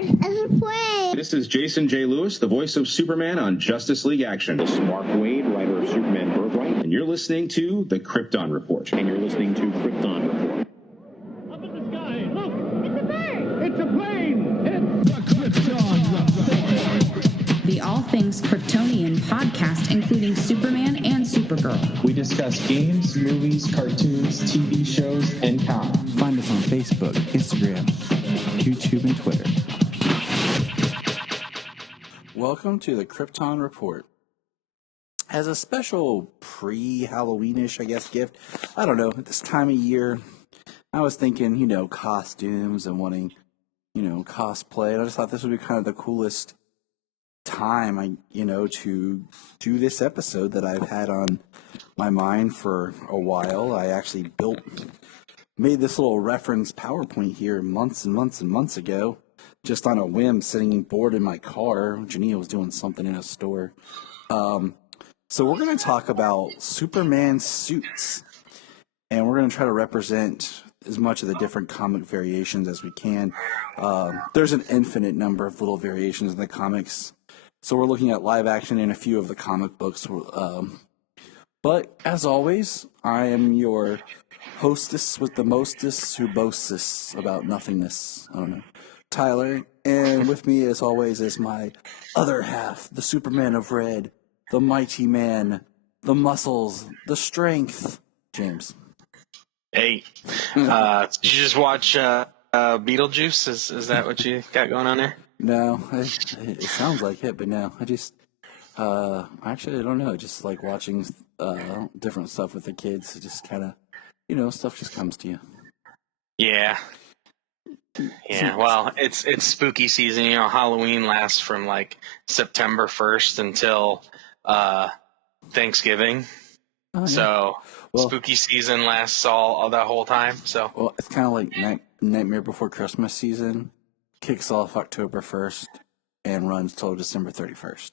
as a play. This is Jason J. Lewis, the voice of Superman on Justice League Action. This is Mark Wade, writer of Superman Birthright. And you're listening to The Krypton Report. And you're listening to Krypton Report. Up in the sky, look! It's a bird! It's a plane! It's the Krypton Report! The All Things Kryptonian podcast, including Superman and Supergirl. We discuss games, movies, cartoons, TV shows, and comics. Find us on Facebook, Instagram, YouTube, and Twitter. Welcome to the Krypton Report. As a special pre-Halloweenish, I guess, gift, I don't know, at this time of year, I was thinking, costumes and wanting, cosplay. And I just thought this would be kind of the coolest time, to do this episode that I've had on my mind for a while. I actually made this little reference PowerPoint here months and months and months ago, just on a whim, sitting bored in my car. Jania was doing something in a store. So we're going to talk about Superman suits, and we're going to try to represent as much of the different comic variations as we can. There's an infinite number of little variations in the comics, so we're looking at live action in a few of the comic books. But as always, I am your hostess with the mostest who boasts about nothingness. I don't know, Tyler, and with me as always is my other half, the Superman of Red, the mighty man, the muscles, the strength, James. Hey, did you just watch Beetlejuice? Is that what you got going on there? No, it sounds like it, but no, actually, I don't know. I just like watching different stuff with the kids. It just kind of, stuff just comes to you. Yeah. Yeah, well, it's spooky season. Halloween lasts from like September 1st until Thanksgiving. Oh, yeah. So spooky season lasts all that whole time. So it's kind of like Nightmare Before Christmas season. Kicks off October 1st and runs till December 31st.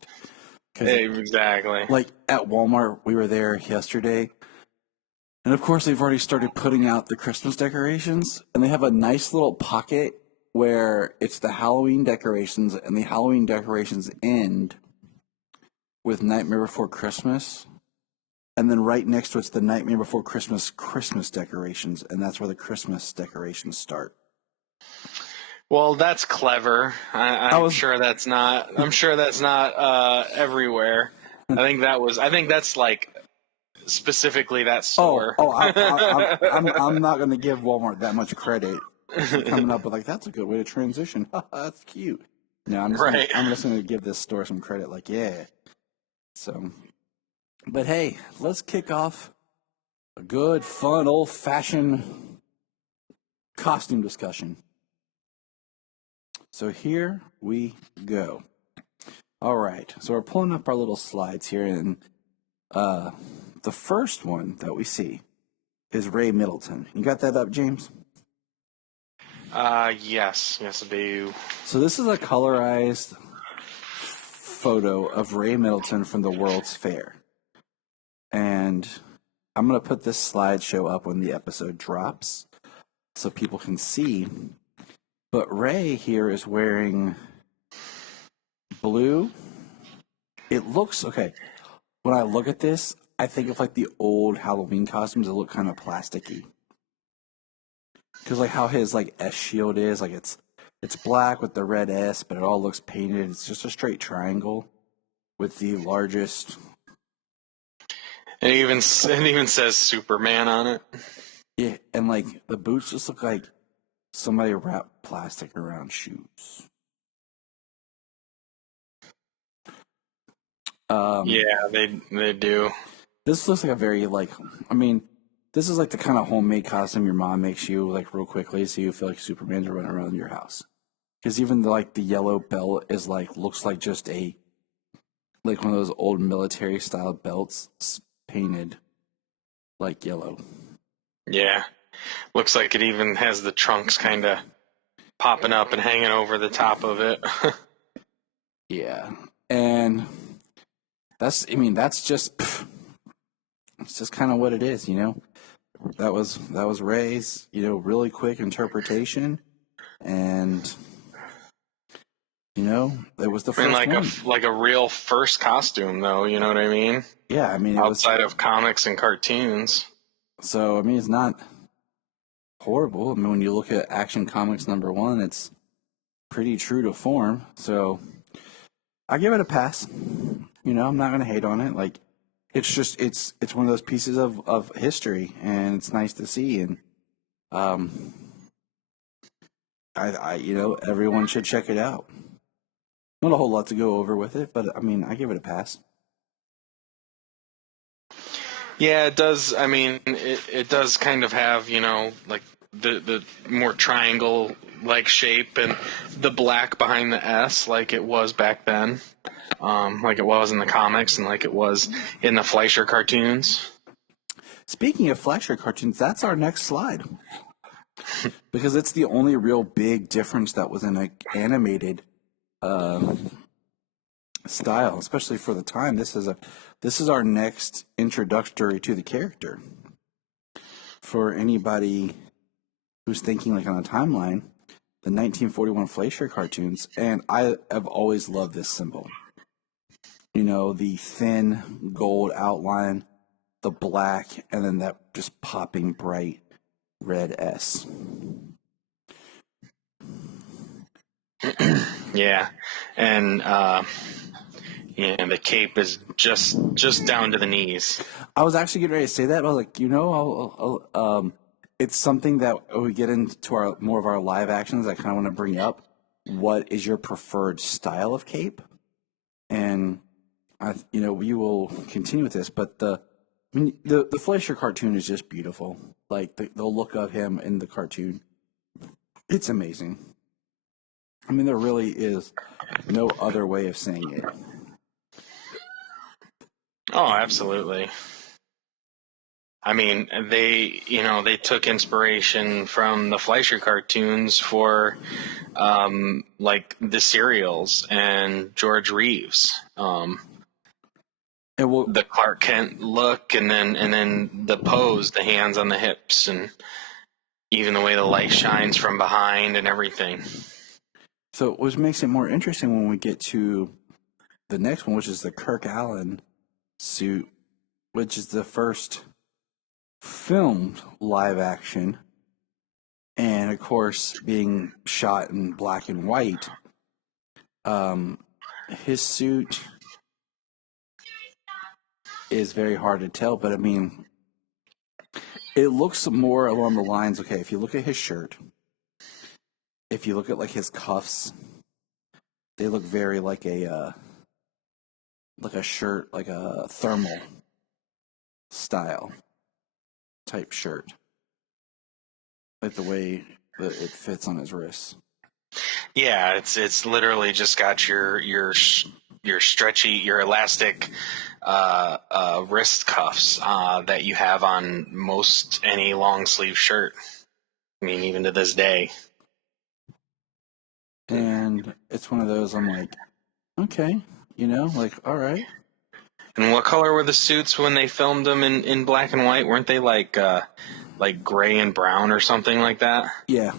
Exactly. Like at Walmart, we were there yesterday, and of course they've already started putting out the Christmas decorations, and they have a nice little pocket where it's the Halloween decorations, and the Halloween decorations end with Nightmare Before Christmas, and then right next to it's the Nightmare Before Christmas decorations, and that's where the Christmas decorations start. Well, that's clever. I'm sure that's not everywhere. I think that's like specifically that store. I'm not going to give Walmart that much credit for coming up with like, that's a good way to transition. That's cute. No, I'm just going to give this store some credit. Like, yeah. So, but hey, let's kick off a good, fun, old-fashioned costume discussion. So here we go. All right, so we're pulling up our little slides here, and the first one that we see is Ray Middleton. You got that up, James? Yes, I do. So this is a colorized photo of Ray Middleton from the World's Fair, and I'm going to put this slideshow up when the episode drops so people can see. But Ray here is wearing blue. It looks, okay, when I look at this, I think of like the old Halloween costumes that look kind of plasticky. Because like how his like S shield is, like it's black with the red S, but it all looks painted. It's just a straight triangle with the largest. It even says Superman on it. Yeah, and like the boots just look like somebody wrapped plastic around shoes. Yeah, they do. This looks like a very this is like the kind of homemade costume your mom makes you like real quickly, so you feel like Superman's running around your house. Because even like the yellow belt is looks like just one of those old military style belts painted like yellow. Yeah. Looks like it even has the trunks kind of popping up and hanging over the top of it. Yeah. And it's just kind of what it is, That was Ray's, really quick interpretation. And You know, it was the I mean, first one. like a real first costume, though. You know what I mean? Yeah, I mean, it was. Outside of comics and cartoons. So, I mean, it's not horrible. I mean, when you look at Action Comics #1, it's pretty true to form. So, I give it a pass. You know, I'm not going to hate on it. Like, it's just, it's one of those pieces of history, and it's nice to see. And, you know, everyone should check it out. Not a whole lot to go over with it, but I mean, I give it a pass. Yeah, it does. I mean, it does kind of have, you know, like the more triangle like shape and the black behind the S, like it was back then, like it was in the comics and like it was in the Fleischer cartoons. Speaking of Fleischer cartoons, that's our next slide. Because it's the only real big difference that was in an animated style, especially for the time. This is our next introductory to the character. For anybody who's thinking like on a timeline, the 1941 Fleischer cartoons, and I have always loved this symbol. You know, the thin gold outline, the black, and then that just popping bright red S. Yeah, and yeah, the cape is just down to the knees. I was actually getting ready to say that, but I was like, you know, it's something that we get into more of our live actions. I kind of want to bring up. What is your preferred style of cape? And you know, we will continue with this, but the Fleischer cartoon is just beautiful. Like the look of him in the cartoon, it's amazing. I mean, there really is no other way of saying it. Oh, absolutely. I mean, they took inspiration from the Fleischer cartoons for, like the serials and George Reeves. The Clark Kent look, and then the pose, the hands on the hips, and even the way the light shines from behind and everything. So, what makes it more interesting when we get to the next one, which is the Kirk Allen suit, which is the first filmed live action, and of course, being shot in black and white. His suit is very hard to tell, but I mean, it looks more along the lines. Okay, if you look at his shirt, if you look at like his cuffs, they look very like a shirt, like a thermal style type shirt, like the way that it fits on his wrists. Yeah, it's literally just got your stretchy, your elastic wrist cuffs that you have on most any long sleeve shirt. I mean, even to this day. And it's one of those, I'm like, okay, you know, like, all right. And what color were the suits when they filmed them in black and white? Weren't they like gray and brown or something like that? Yeah.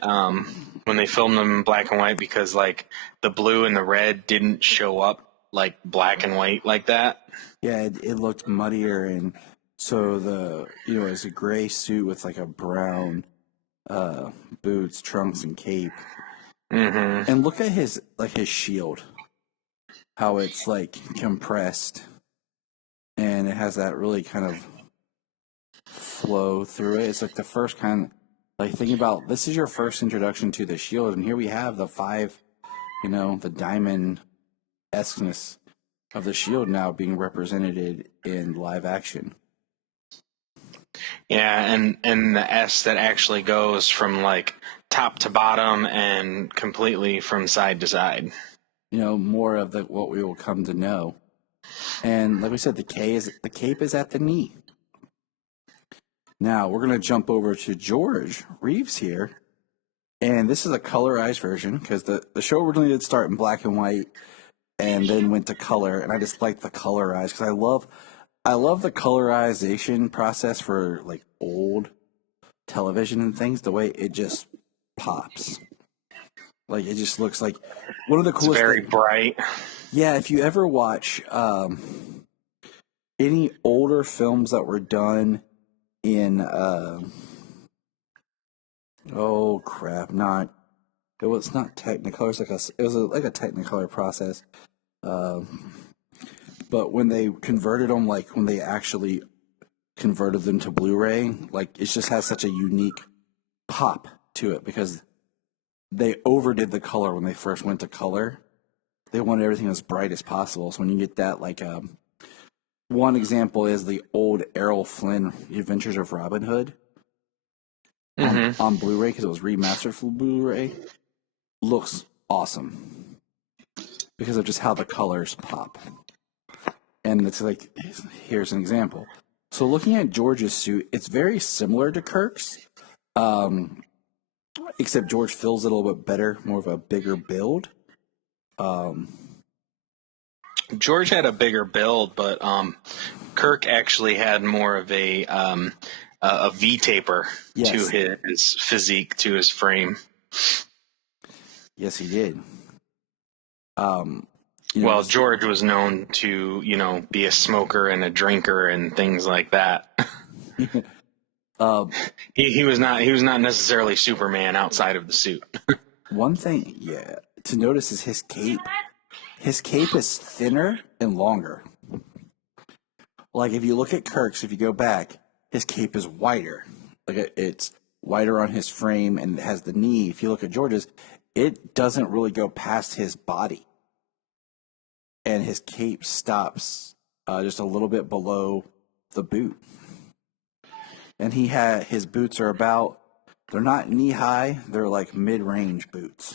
When they filmed them in black and white, because like the blue and the red didn't show up like black and white like that. Yeah, it looked muddier, and so it's a gray suit with like a brown boots, trunks, and cape. Mm-hmm. And look at his shield, how it's like compressed, and it has that really kind of flow through it. It's like the first kind, like think about, this is your first introduction to the shield, and here we have the 5, you know, the diamond-esqueness of the shield now being represented in live action. Yeah, and the S that actually goes from like top to bottom and completely from side to side. You know, more of what we will come to know. And like we said, the cape is at the knee. Now we're gonna jump over to George Reeves here, and this is a colorized version because the show originally did start in black and white, and then went to color, and I just like the colorized because I love the colorization process for like old television and things, the way it just pops. Like, it just looks like one of the It's coolest very bright. Yeah, if you ever watch any older films that were done in oh crap, not it was not Technicolor. It was like a Technicolor process. But when they converted them, like when they actually converted them to Blu-ray, like it just has such a unique pop to it because they overdid the color when they first went to color. They wanted everything as bright as possible. So when you get that, like, one example is the old Errol Flynn Adventures of Robin Hood on Blu-ray because it was remastered for Blu-ray. Looks awesome because of just how the colors pop. And it's like, here's an example. So looking at George's suit, it's very similar to Kirk's, except George fills it a little bit better, more of a bigger build. George had a bigger build, but Kirk actually had more of a V-taper to his physique, to his frame. Yes, he did. Well, George was known to, be a smoker and a drinker and things like that. He was not necessarily Superman outside of the suit. One thing, to notice is his cape. His cape is thinner and longer. Like if you look at Kirk's, if you go back, his cape is wider. Like it's wider on his frame and it has the knee. If you look at George's, it doesn't really go past his body. And his cape stops just a little bit below the boot. And his boots are they're not knee high, they're like mid-range boots.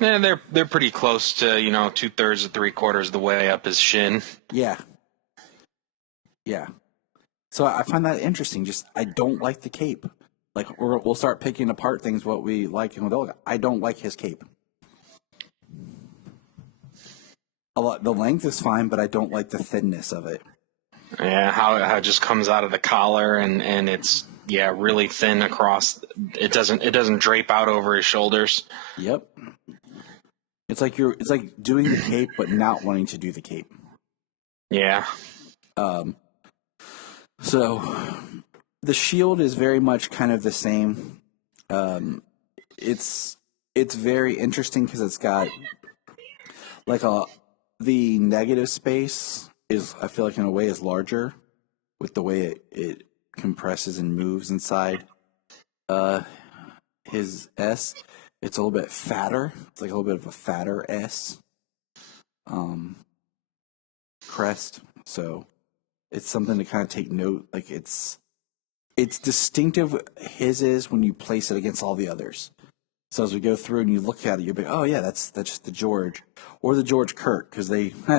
Yeah, they're pretty close to, 2/3 to 3/4 of the way up his shin. Yeah. So I find that interesting. Just I don't like the cape. Like we'll start picking apart things what we like and what we don't like. I don't like his cape. The length is fine, but I don't like the thinness of it. Yeah, how it just comes out of the collar and it's really thin across. It doesn't drape out over his shoulders. Yep. It's like doing the cape but not wanting to do the cape. Yeah. So the shield is very much kind of the same. It's very interesting because it's got like the negative space is, I feel like in a way, is larger with the way it compresses and moves inside his S. It's a little bit fatter. It's like a little bit of a fatter S crest. So it's something to kind of take note. Like it's distinctive. His is when you place it against all the others. So as we go through and you look at it, you'll be, oh yeah, that's just the George or the George Kirk because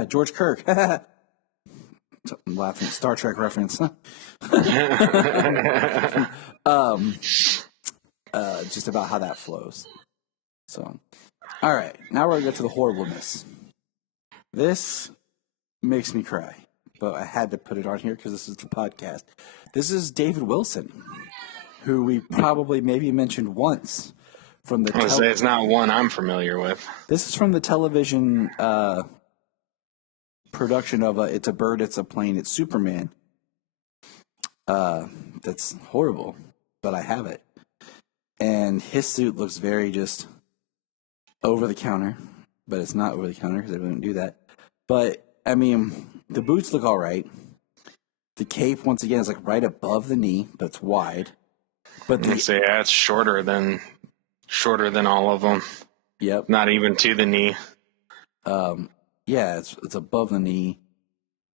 George Kirk. I'm laughing at Star Trek reference. Just about how that flows. So, all right, now we're gonna go to the horribleness. This makes me cry, but I had to put it on here because this is the podcast. This is David Wilson, who we probably maybe mentioned once from the. It's not one I'm familiar with. This is from the television production of It's a Bird, It's a Plane, It's Superman. That's horrible, but I have it. And his suit looks very just over the counter, but it's not over the counter because they wouldn't do that. But, I mean, the boots look all right. The cape, once again, is like right above the knee, but it's wide. But it's shorter than all of them. Yep. Not even to the knee. It's above the knee,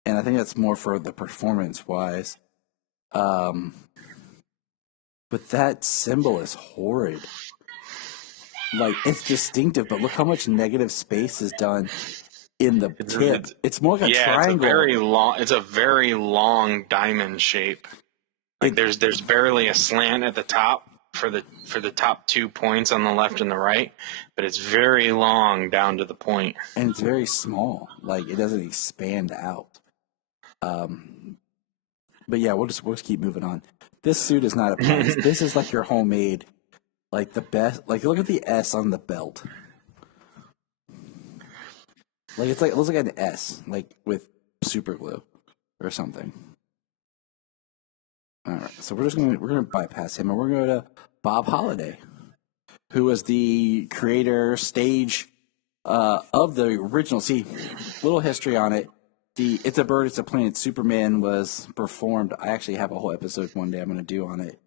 and I think that's more for the performance-wise. But that symbol is horrid. Like, it's distinctive, but look how much negative space is done in the tip. It's more like a triangle. It's a very long diamond shape. Like there's barely a slant at the top for the top 2 points on the left and the right, but it's very long down to the point. And it's very small. Like it doesn't expand out. But yeah, we'll just keep moving on. This suit is not a prize. This is like your homemade Like the best. Like look at the S on the belt. Like it looks like an S, like with super glue or something. All right, so we're gonna bypass him and we're gonna go to Bob Holliday, who was the creator stage of the original. See, little history on it. The It's a Bird, It's a Plane, Superman was performed. I actually have a whole episode one day I'm going to do on it.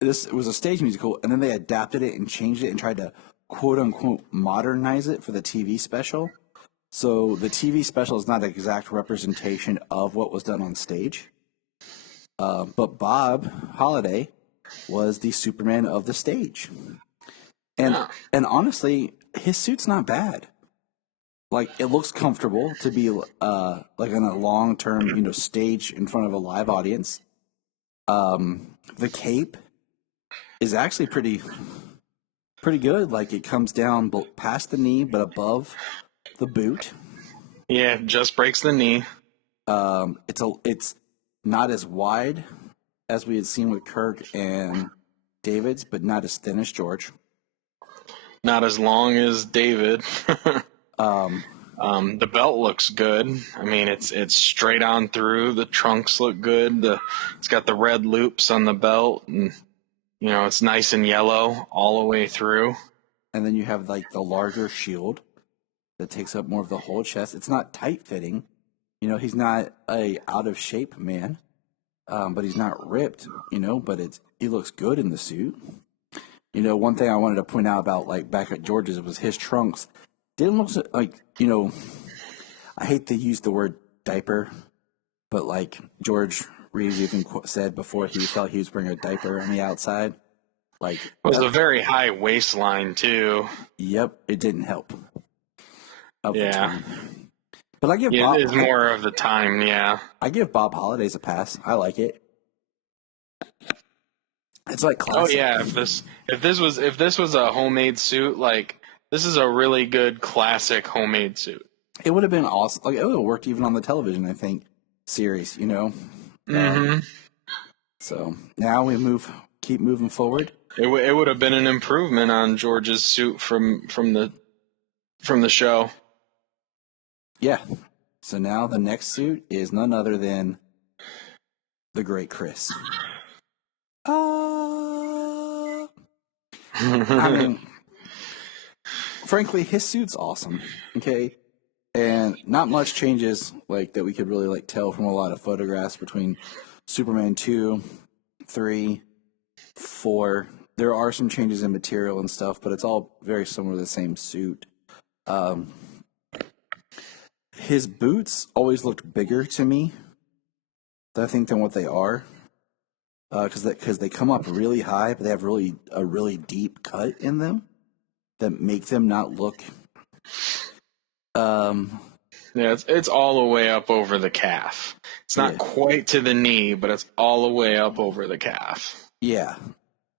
This was a stage musical, and then they adapted it and changed it and tried to quote unquote modernize it for the TV special. So the TV special is not an exact representation of what was done on stage. But Bob Holliday was the Superman of the stage. And honestly, his suit's not bad. Like, it looks comfortable to be like on a long-term, stage in front of a live audience. The cape is actually pretty good. Like, it comes down past the knee, but above the boot. Yeah, just breaks the knee. It's not as wide as we had seen with Kirk and David's, but not as thin as George. Not as long as David. The belt looks good. I mean, it's straight on through. The trunks look good. It's got the red loops on the belt, and it's nice and yellow all the way through. And then you have like the larger shield that takes up more of the whole chest. It's not tight fitting. He's not a out of shape man, but he's not ripped. But he looks good in the suit. One thing I wanted to point out about like back at George's was his trunks didn't look like, I hate to use the word diaper, but like George Reeves even said before he felt he was wearing a diaper on the outside. Like it was a very high waistline too. Yep, it didn't help. Yeah. But I give Bob, it's more of the time, yeah. I give Bob Holliday's a pass. I like it. It's like classic. Oh yeah, if this was a homemade suit, like this is a really good classic homemade suit. It would have been awesome. Like it would have worked even on the television, I think, series. So now we keep moving forward. It would have been an improvement on George's suit from the show. Yeah. So now the next suit is none other than the great Chris. I mean, frankly, his suit's awesome. Okay. And not much changes like that we could really like tell from a lot of photographs between Superman 2, 3, 4. There are some changes in material and stuff, but it's all very similar to the same suit. His boots always looked bigger to me, I think, than what they are. Because they come up really high, but they have a really deep cut in them that make them not look. Yeah, it's all the way up over the calf. It's not quite to the knee, but it's all the way up over the calf. Yeah,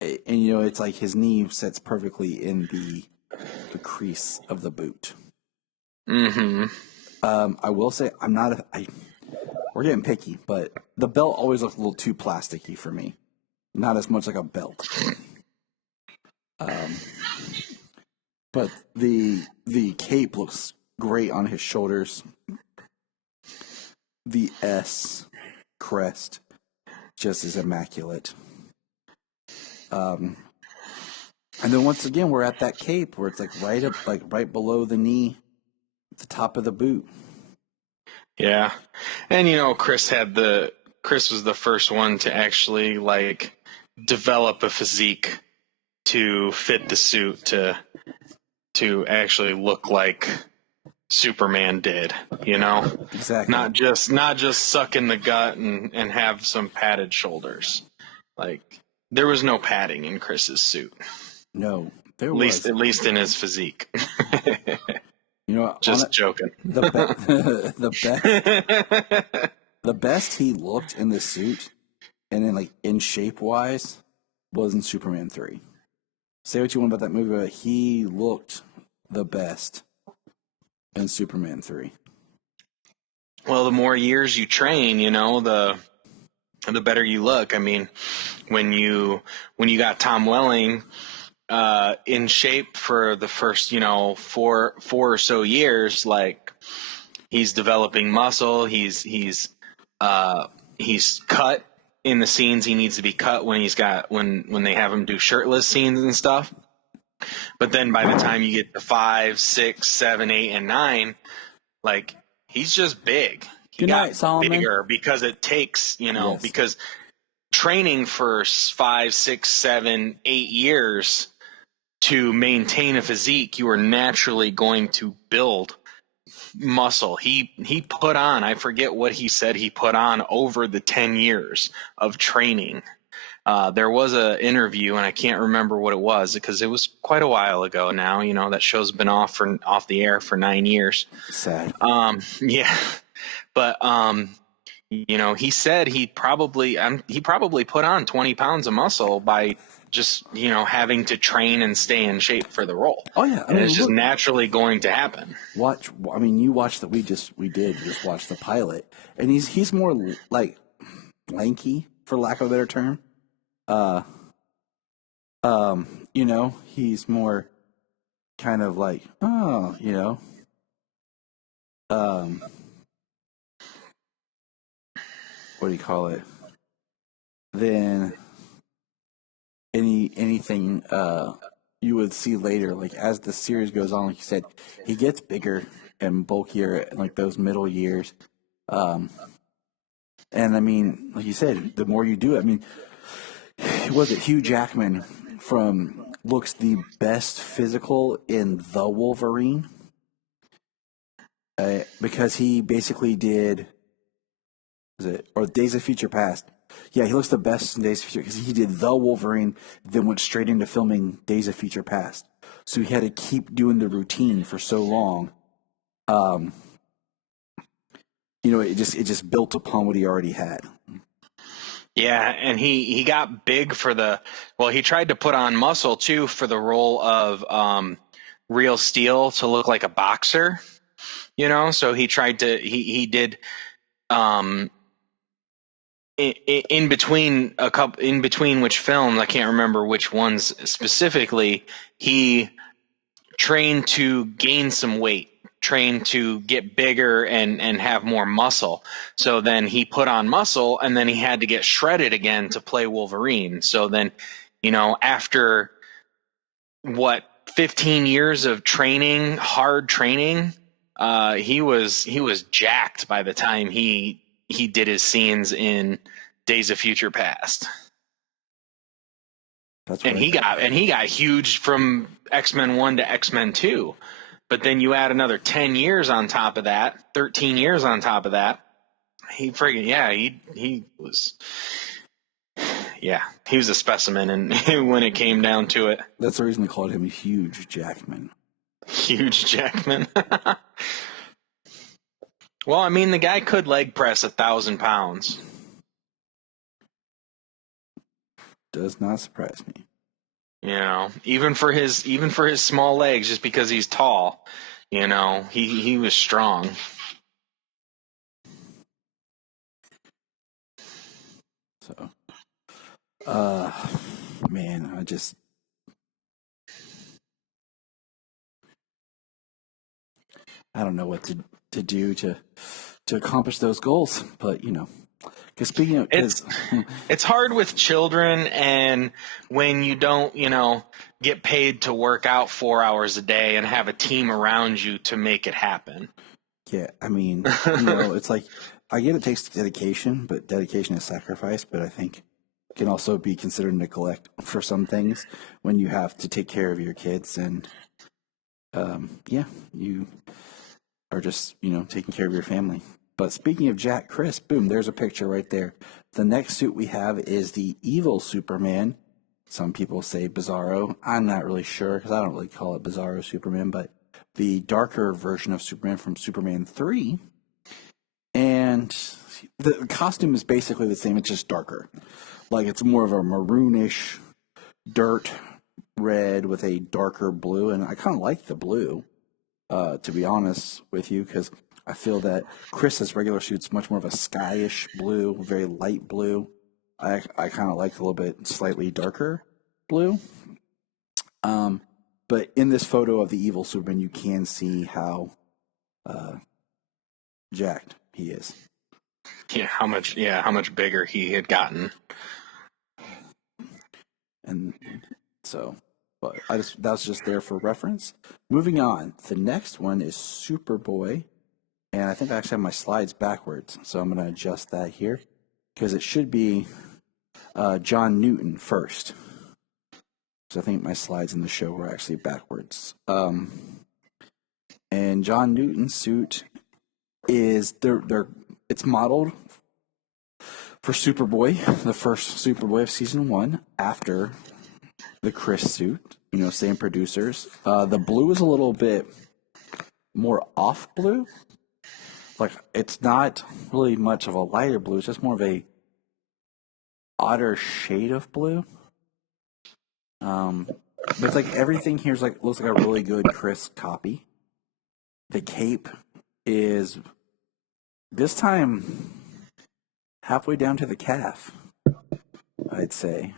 and it's like his knee sits perfectly in the crease of the boot. Mm-hmm. I will say we're getting picky, but the belt always looks a little too plasticky for me. Not as much like a belt. But the cape looks great on his shoulders. The S crest just is immaculate. And then once again, we're at that cape where it's like right below the knee, the top of the boot. Yeah. And Chris was the first one to actually like develop a physique to fit the suit to actually look like Superman did, Exactly. Not just suck in the gut and have some padded shoulders. Like there was no padding in Chris's suit. No, there was. At At least in his physique. Just joking. The best he looked in the suit, and then in shape wise, was in Superman 3. Say what you want about that movie, but he looked the best in Superman 3. Well, the more years you train, the the better you look. I mean, when you got Tom Welling in shape for the first, four or so years, like he's developing muscle, he's cut in the scenes he needs to be cut when when they have him do shirtless scenes and stuff. But then by the time you get to 5, 6, 7, 8, and 9, like he's just big. Good night, Solomon. Bigger because it takes, Yes. because training for 5, 6, 7, 8 years to maintain a physique, you are naturally going to build muscle. He put on, I forget what he said he put on over the 10 years of training. There was an interview, and I can't remember what it was because it was quite a while ago now. That show's been off the air for 9 years. Sad. Yeah. But he said he probably put on 20 pounds of muscle by just having to train and stay in shape for the role. Oh yeah, and it's just naturally going to happen. You watched that we did watch the pilot, and he's more like lanky, for lack of a better term. He's more kind of like what do you call it? Then anything you would see later, like as the series goes on, like you said, he gets bigger and bulkier in like those middle years. And I mean, like you said, the more you do it, I mean, was it Hugh Jackman looks the best physical in The Wolverine? Because he basically did, Days of Future Past? Yeah, he looks the best in Days of Future because he did The Wolverine, then went straight into filming Days of Future Past. So he had to keep doing the routine for so long. It just built upon what he already had. Yeah, and he got big he tried to put on muscle too for the role of Real Steel to look like a boxer, so he tried to, he did, in between which films, I can't remember which ones specifically, he trained to gain some weight, trained to get bigger and have more muscle. So then he put on muscle, and then he had to get shredded again to play Wolverine. So then, after 15 years of training, hard training, he was jacked by the time he did his scenes in Days of Future Past. That's right. And he got huge from X-Men 1 to X-Men 2. But then you add another 10 years on top of that, 13 years on top of that. He was a specimen, and when it came down to it. That's the reason they called him Huge Jackman. Huge Jackman. Well, I mean, the guy could leg press 1,000 pounds. Does not surprise me. Even for his small legs, just because he's tall, he was strong. So, man, I don't know what to do to accomplish those goals, but because speaking of, it's hard with children, and when you don't, get paid to work out 4 hours a day and have a team around you to make it happen. Yeah, I mean, it's like, I get it takes dedication, but dedication is sacrifice. But I think it can also be considered neglect for some things when you have to take care of your kids, and you are just taking care of your family. But speaking of Jack Crisp, boom, there's a picture right there. The next suit we have is the evil Superman. Some people say Bizarro. I'm not really sure because I don't really call it Bizarro Superman, but the darker version of Superman from Superman 3. And the costume is basically the same. It's just darker. Like it's more of a maroonish dirt red with a darker blue. And I kind of like the blue, to be honest with you, because I feel that Chris's regular suit's much more of a skyish blue, very light blue. I kind of like a little bit slightly darker blue. But in this photo of the evil Superman, you can see how jacked he is. How much bigger he had gotten. And so, but that's just there for reference. Moving on, the next one is Superboy, and I think I actually have my slides backwards, so I'm going to adjust that here because it should be John Newton first. So I think my slides in the show were actually backwards. And John Newton's suit is it's modeled for Superboy, the first Superboy of season 1, after the Chris suit. Same producers. The blue is a little bit more off blue. Like, it's not really much of a lighter blue. It's just more of a odder shade of blue. But it's like everything here looks like a really good Chris copy. The cape is this time halfway down to the calf, I'd say.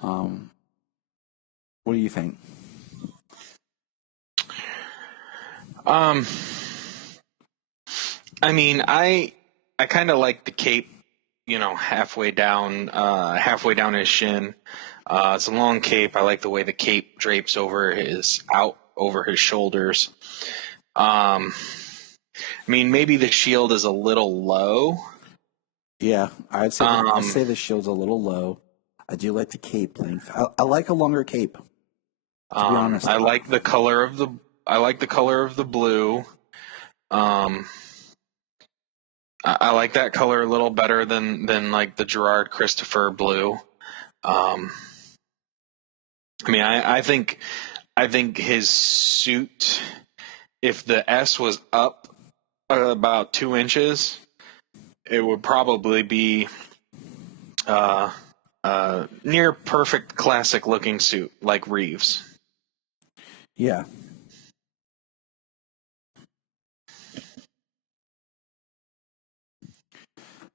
What do you think? I mean, I kind of like the cape, halfway down his shin. It's a long cape. I like the way the cape drapes over his shoulders. I mean, maybe the shield is a little low. Yeah, I'd say the shield's a little low. I do like the cape length. I like a longer cape. To be honest, I like the color of the blue. I like that color a little better than like the Gerard Christopher blue. I mean, I think his suit, if the S was up about 2 inches, it would probably be near perfect classic looking suit like Reeves. Yeah.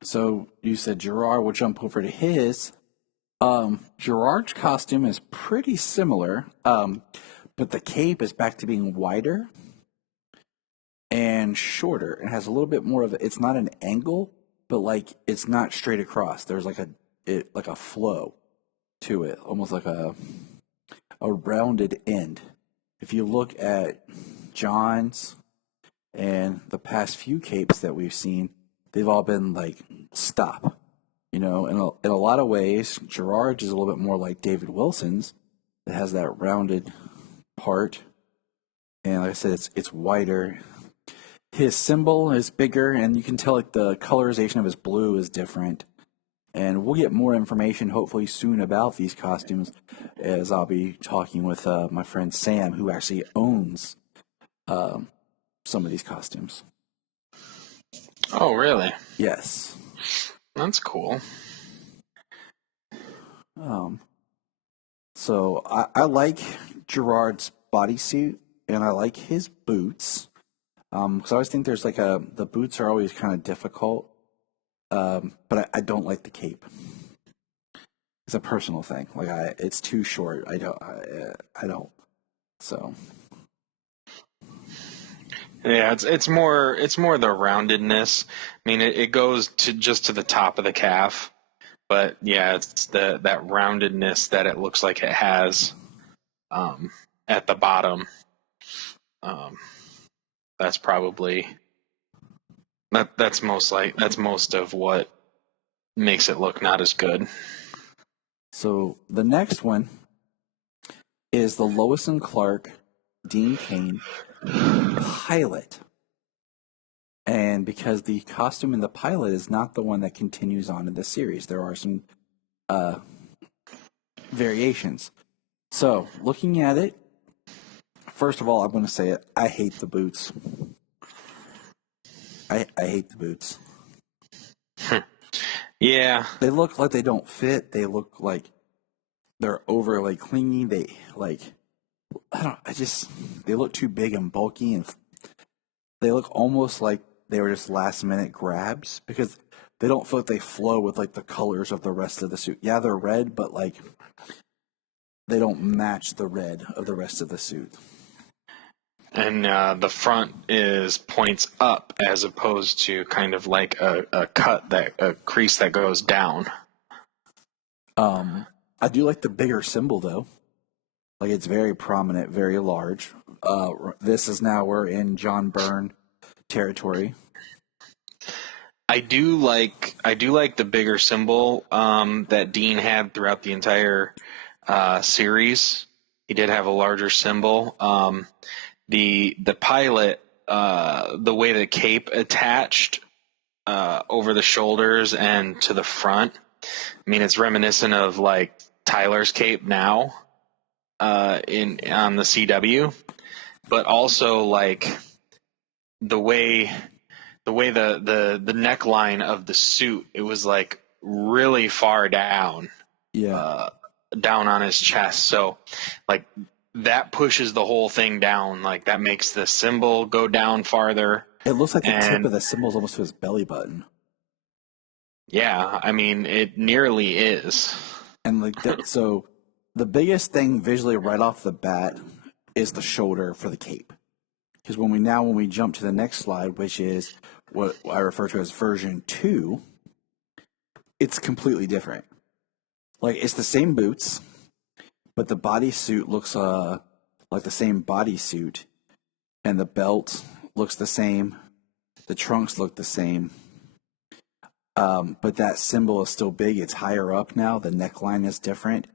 So you said Gerard. We'll jump over to his. Gerard's costume is pretty similar, but the cape is back to being wider and shorter. It has a little bit more of it's not an angle, but like it's not straight across. There's like a flow to it, almost like a rounded end. If you look at John's and the past few capes that we've seen, they've all been like stop. In a lot of ways, Gerard is a little bit more like David Wilson's. It has that rounded part, and like I said, it's wider. His symbol is bigger, and you can tell like the colorization of his blue is different. And we'll get more information hopefully soon about these costumes, as I'll be talking with my friend Sam, who actually owns some of these costumes. Oh, really? Yes. That's cool. So I like Gerard's bodysuit, and I like his boots. Because I always think there's the boots are always kind of difficult. But I don't like the cape. It's a personal thing. It's too short. I don't. So. Yeah, it's more the roundedness. I mean, it goes to the top of the calf, but yeah, it's that roundedness that it looks like it has at the bottom. That's probably that's most of what makes it look not as good. So the next one is the Lois and Clark Dean Cain pilot. And because the costume in the pilot is not the one that continues on in the series, there are some variations. So, looking at it, first of all, I'm going to say it. I hate the boots. I hate the boots. Yeah. They look like they don't fit. They look like they're overly clingy. They they look too big and bulky, and they look almost like they were just last minute grabs, because they don't feel like they flow with like the colors of the rest of the suit. Yeah, they're red, but like they don't match the red of the rest of the suit. And the front is points up as opposed to kind of like a crease that goes down. I do like the bigger symbol though. Like it's very prominent, very large. This is now we're in John Byrne territory. I do like the bigger symbol that Dean had throughout the entire series. He did have a larger symbol. The pilot, the way the cape attached over the shoulders and to the front, I mean, it's reminiscent of like Tyler's cape now on the CW, but also like the way the neckline of the suit, it was like really far down, down on his chest. So like that pushes the whole thing down. Like that makes the symbol go down farther. It looks like the tip of the symbol is almost to his belly button. Yeah, I mean, it nearly is. And like that, so the biggest thing visually right off the bat is the shoulder for the cape. Because when we jump to the next slide, which is what I refer to as version 2, it's completely different. Like it's the same boots, but the bodysuit looks like the same bodysuit, and the belt looks the same, the trunks look the same. But that symbol is still big. It's higher up now. The neckline is different,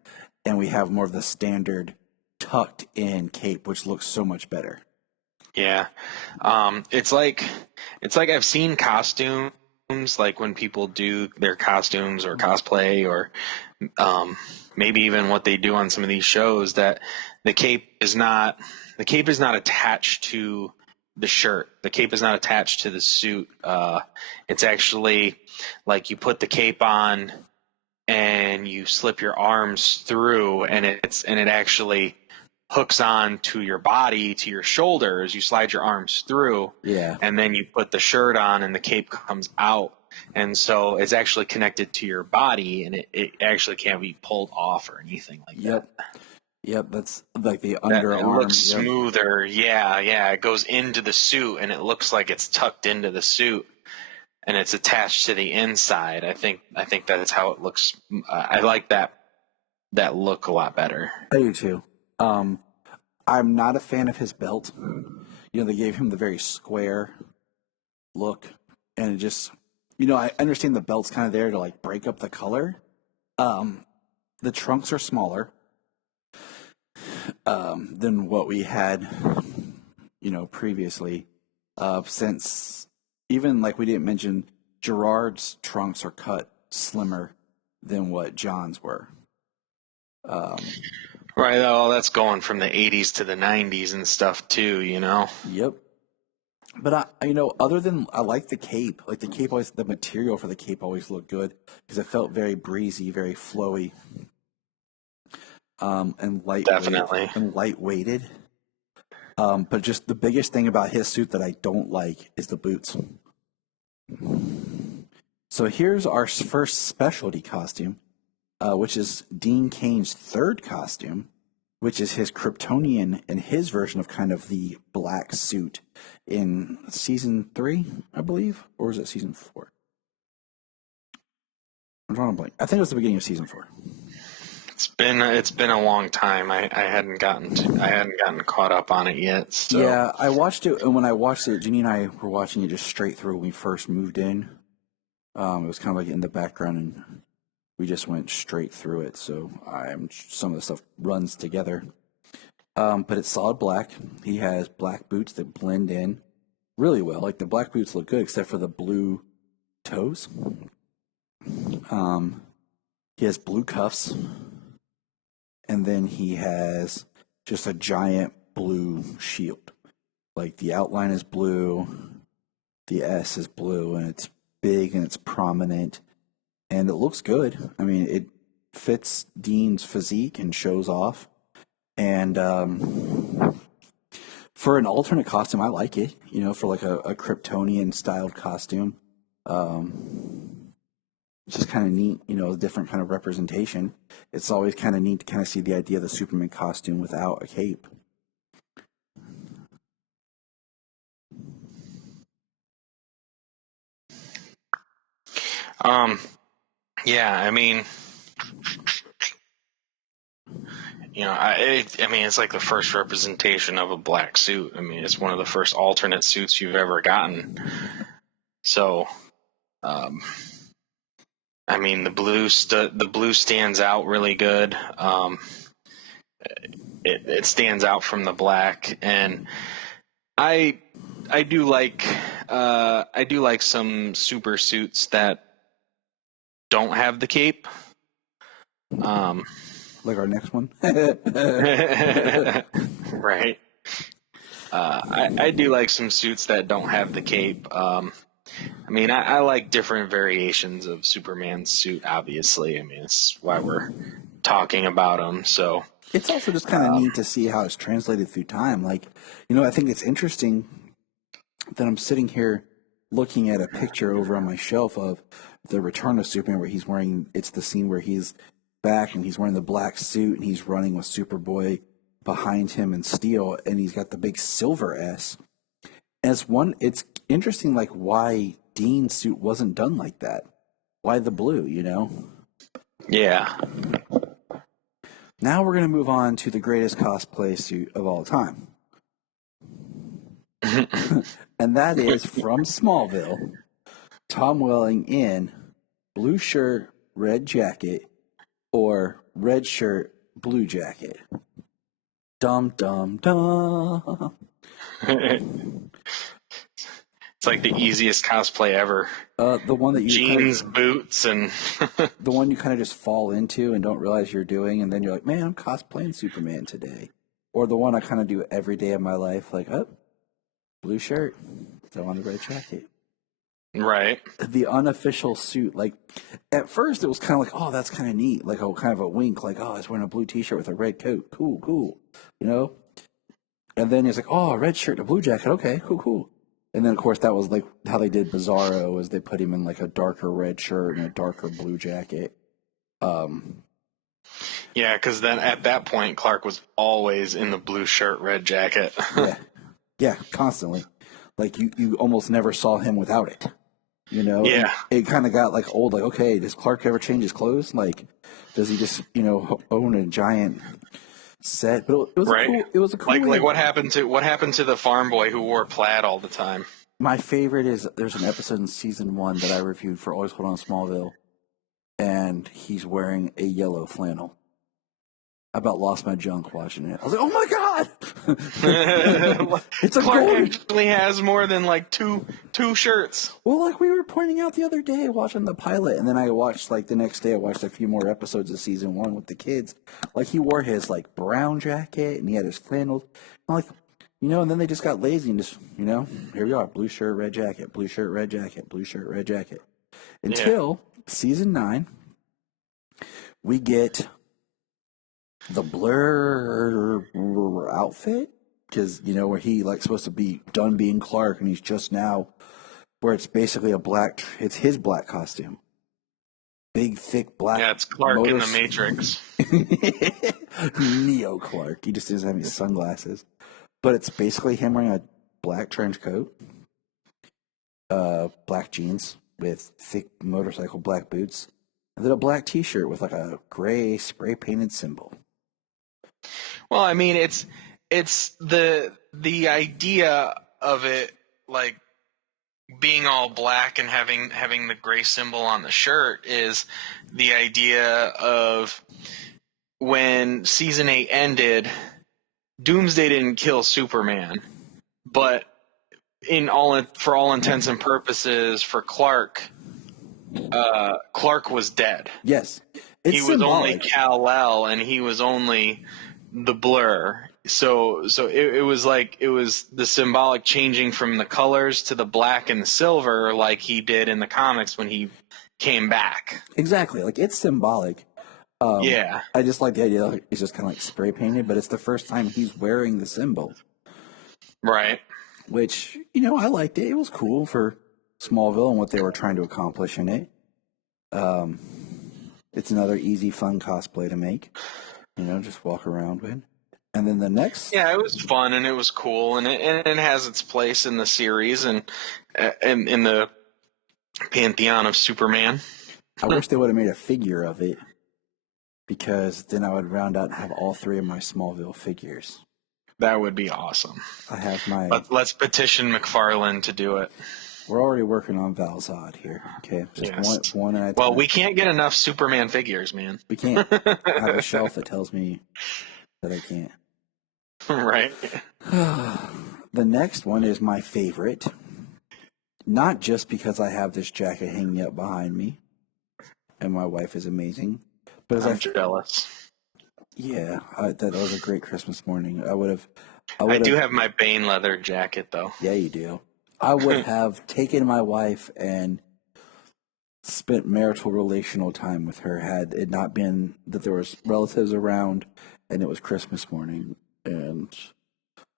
and we have more of the standard tucked in cape, which looks so much better. Yeah. It's like I've seen costumes, like when people do their costumes or cosplay or maybe even what they do on some of these shows, that the cape is not attached to the shirt. The cape is not attached to the suit. It's actually like you put the cape on and you slip your arms through, and it actually hooks on to your body, to your shoulders. You slide your arms through, and then you put the shirt on and the cape comes out. And so it's actually connected to your body, and it actually can't be pulled off or anything like that. Yep, that's like the underarm. It looks smoother. Yeah. It goes into the suit, and it looks like it's tucked into the suit, and it's attached to the inside. I think that's how it looks. I like that look a lot better. I do too. I'm not a fan of his belt. You know, they gave him the very square look, and it just, I understand the belt's kind of there to like break up the color. The trunks are smaller than what we had, previously. Since even like we didn't mention, Gerard's trunks are cut slimmer than what John's were. Right. Oh, that's going from the 80s to the 90s and stuff too, Yep. But other than I like the cape. Like the cape the material for the cape always looked good because it felt very breezy, very flowy, and lightweight. Definitely. And lightweighted. But just the biggest thing about his suit that I don't like is the boots. So here's our first specialty costume, which is Dean Cain's third costume, which is his Kryptonian and his version of kind of the black suit in season 3, I believe, or was it season 4? I'm drawing a blank. I think it was the beginning of season 4. It's been a long time. I hadn't gotten caught up on it yet. So. Yeah, I watched it, and when I watched it, Jeannie and I were watching it just straight through when we first moved in. It was kind of like in the background, and we just went straight through it. So some of the stuff runs together. But it's solid black. He has black boots that blend in really well. Like the black boots look good, except for the blue toes. He has blue cuffs. And then he has just a giant blue shield. Like the outline is blue, the S is blue, and it's big and it's prominent, and it looks good. I mean, it fits Dean's physique and shows off. And for an alternate costume, I like it. For like a Kryptonian styled costume. It's just kind of neat, a different kind of representation. It's always kind of neat to kind of see the idea of the Superman costume without a cape. Yeah, I mean, it's like the first representation of a black suit. I mean, it's one of the first alternate suits you've ever gotten. So, I mean, the blue stands out really good. It stands out from the black, and I do like some super suits that don't have the cape. Like our next one. Right. I do like some suits that don't have the cape. I mean, I like different variations of Superman's suit, obviously. I mean, it's why we're talking about them. So it's also just kind of neat to see how it's translated through time. Like, I think it's interesting that I'm sitting here looking at a picture over on my shelf of the Return of Superman, where it's the scene where he's back and he's wearing the black suit and he's running with Superboy behind him in steel, and he's got the big silver S. And it's interesting, like, why Dean's suit wasn't done like that. Why the blue, Yeah. Now we're going to move on to the greatest cosplay suit of all time. And that is from Smallville, Tom Welling in blue shirt, red jacket, or red shirt, blue jacket. Dum, dum, dum. It's like the easiest cosplay ever. The one that you jeans, boots, and the one you kind of just fall into and don't realize you're doing, and then you're like, man, I'm cosplaying Superman today. Or the one I kind of do every day of my life, like, blue shirt, throw on the red jacket. Right. The unofficial suit, like, at first it was kind of like, oh, that's kind of neat, like kind of a wink, like, oh, I was wearing a blue T-shirt with a red coat, cool, And then it's like, oh, a red shirt, a blue jacket, okay, cool. And then, of course, that was like how they did Bizarro, was they put him in like a darker red shirt and a darker blue jacket. Yeah, because then at that point, Clark was always in the blue shirt, red jacket. Yeah, constantly. Like you almost never saw him without it. Yeah. It kind of got like old. Like, okay, does Clark ever change his clothes? Like, does he just own a giant set? But it was right. It was a cool. Like what happened to the farm boy who wore plaid all the time? My favorite is there's an episode in season 1 that I reviewed for Always Hold On Smallville, and he's wearing a yellow flannel. I about lost my junk watching it. I was like, oh my god! It's a Clark golden... actually has more than like two shirts. Well, like we were pointing out the other day watching the pilot, and then I watched, like, the next day I watched a few more episodes of season 1 with the kids. Like, he wore his, like, brown jacket, and he had his flannels. I'm like, and then they just got lazy and just, here we are, blue shirt, red jacket, blue shirt, red jacket, blue shirt, red jacket. Until season 9, we get the Blur outfit, because, where he, like, supposed to be done being Clark, and he's just now, where it's basically it's his black costume. Big, thick, black. Yeah, it's Clark in the Matrix. Neo Clark. He just doesn't have any sunglasses. But it's basically him wearing a black trench coat, black jeans with thick motorcycle black boots, and then a black T-shirt with, like, a gray spray-painted symbol. Well, I mean, it's the idea of it, like, being all black and having the gray symbol on the shirt is the idea of when season 8 ended, Doomsday didn't kill Superman, but for all intents and purposes for Clark, Clark was dead. Yes. He was only Kal-El, and he was only the Blur. So it was the symbolic changing from the colors to the black and the silver, like he did in the comics when he came back. Exactly. Like, it's symbolic. Yeah. I just like the idea that it's just kind of like spray painted, but it's the first time he's wearing the symbol. Right. Which, I liked it. It was cool for Smallville and what they were trying to accomplish in it. It's another easy, fun cosplay to make. Just walk around with. And then the next... Yeah, it was fun and it was cool, and it has its place in the series and in the pantheon of Superman. I wish they would have made a figure of it, because then I would round out and have all 3 of my Smallville figures. That would be awesome. I have my... Let's petition McFarlane to do it. We're already working on Val-Zod here. Okay, just Yes. one at a time. Well, we can't get enough Superman figures, man. We can't. I have a shelf that tells me that I can't. Right. The next one is my favorite. Not just because I have this jacket hanging up behind me, and my wife is amazing, but as I'm jealous. Yeah, that was a great Christmas morning. I do have my Bane leather jacket, though. Yeah, you do. I would have taken my wife and spent marital relational time with her had it not been that there was relatives around and it was Christmas morning, and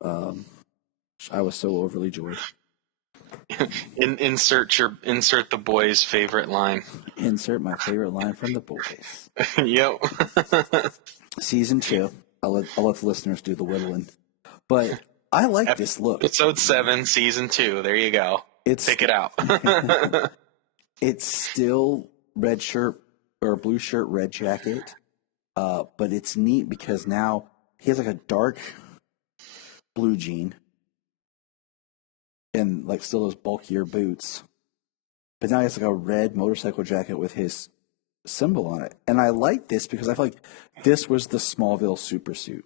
I was so overly joyed. Insert the boys' favorite line. Insert my favorite line from the boys. Yep. Season 2. I'll let the listeners do the whittling. But I like this look. Episode 7, Season 2. There you go. Pick it out. It's still red shirt or blue shirt, red jacket. But it's neat because now he has like a dark blue jean and like still those bulkier boots. But now he has like a red motorcycle jacket with his symbol on it. And I like this because I feel like this was the Smallville super suit.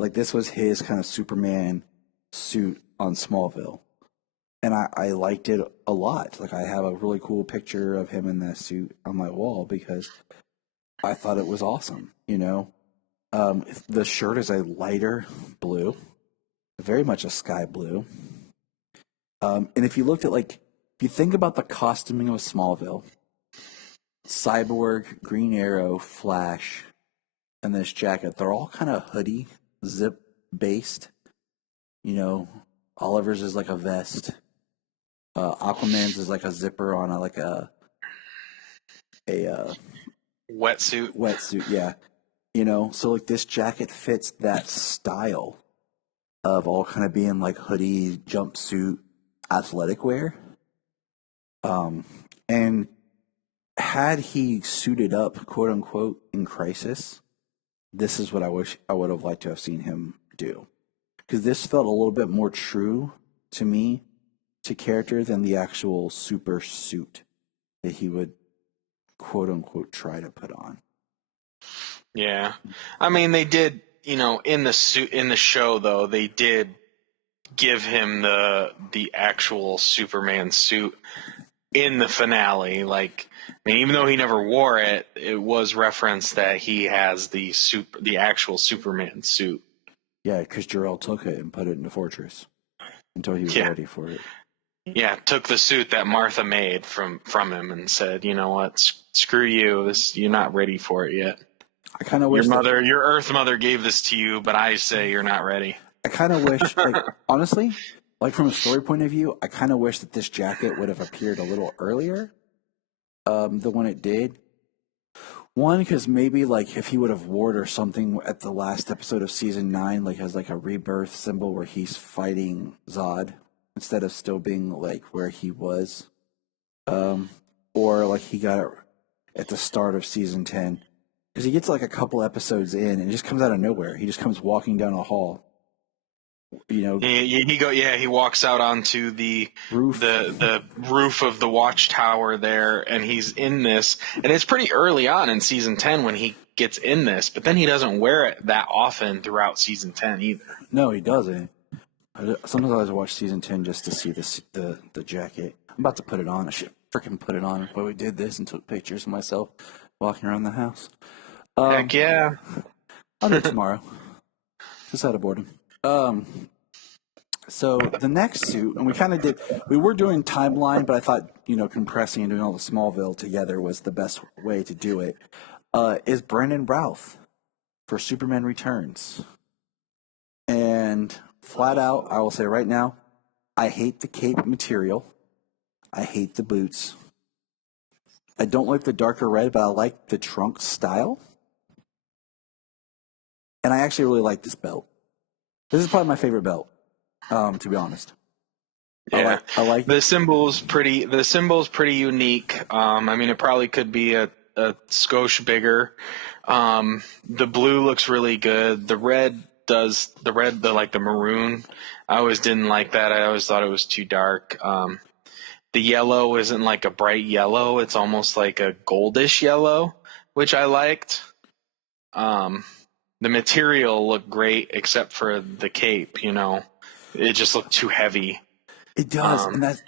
Like this was his kind of Superman suit on Smallville. And I liked it a lot. Like I have a really cool picture of him in that suit on my wall because I thought it was awesome, The shirt is a lighter blue, very much a sky blue. And if you looked at if you think about the costuming of Smallville, Cyborg, Green Arrow, Flash, and this jacket, they're all kind of hoodie, zip based. Oliver's is like a vest. Aquaman's is like a zipper on a wetsuit. Wetsuit, yeah. So this jacket fits that style of all kind of being like hoodie, jumpsuit, athletic wear. And had he suited up, quote unquote, in Crisis, this is what I wish I would have liked to have seen him do. Because this felt a little bit more true to me, to character, than the actual super suit that he would, quote unquote, try to put on. Yeah. I mean, they did, in the show though, they did give him the actual Superman suit in the finale. Even though he never wore it, it was referenced that he has the actual Superman suit. Yeah, because Gerard took it and put it in the fortress until he was ready for it. Yeah, took the suit that Martha made from him and said, "You know what? Screw you. You're not ready for it yet. I kind of wish your Earth mother gave this to you, but I say you're not ready." I kind of wish, honestly, from a story point of view, I kind of wish that this jacket would have appeared a little earlier than when it did. One, because maybe if he would have wore it or something at the last episode of season 9, has a rebirth symbol where he's fighting Zod instead of still being where he was, or he got it at the start of season 10, because he gets a couple episodes in and it just comes out of nowhere. He just comes walking down a hall. He walks out onto the roof, the roof of the watchtower there, and he's in this, and it's pretty early on in season 10 when he gets in this, but then he doesn't wear it that often throughout season 10 either. No, he doesn't. Sometimes I watch season 10 just to see the jacket. I'm about to put it on. I should freaking put it on while we did this and took pictures of myself walking around the house. Heck yeah. I'll do it tomorrow. Just out of boredom. So the next suit, and we were doing timeline, but I thought, compressing and doing all the Smallville together was the best way to do it, is Brandon Routh for Superman Returns. And flat out, I will say right now, I hate the cape material. I hate the boots. I don't like the darker red, but I like the trunk style. And I actually really like this belt. This is probably my favorite belt, to be honest. Yeah, I like the symbol's pretty. The symbol's pretty unique. I mean, it probably could be a skosh bigger. The blue looks really good. The red, the maroon. I always didn't like that. I always thought it was too dark. The yellow isn't like a bright yellow. It's almost like a goldish yellow, which I liked. The material looked great except for the cape. You know, it just looked too heavy. It does, and that's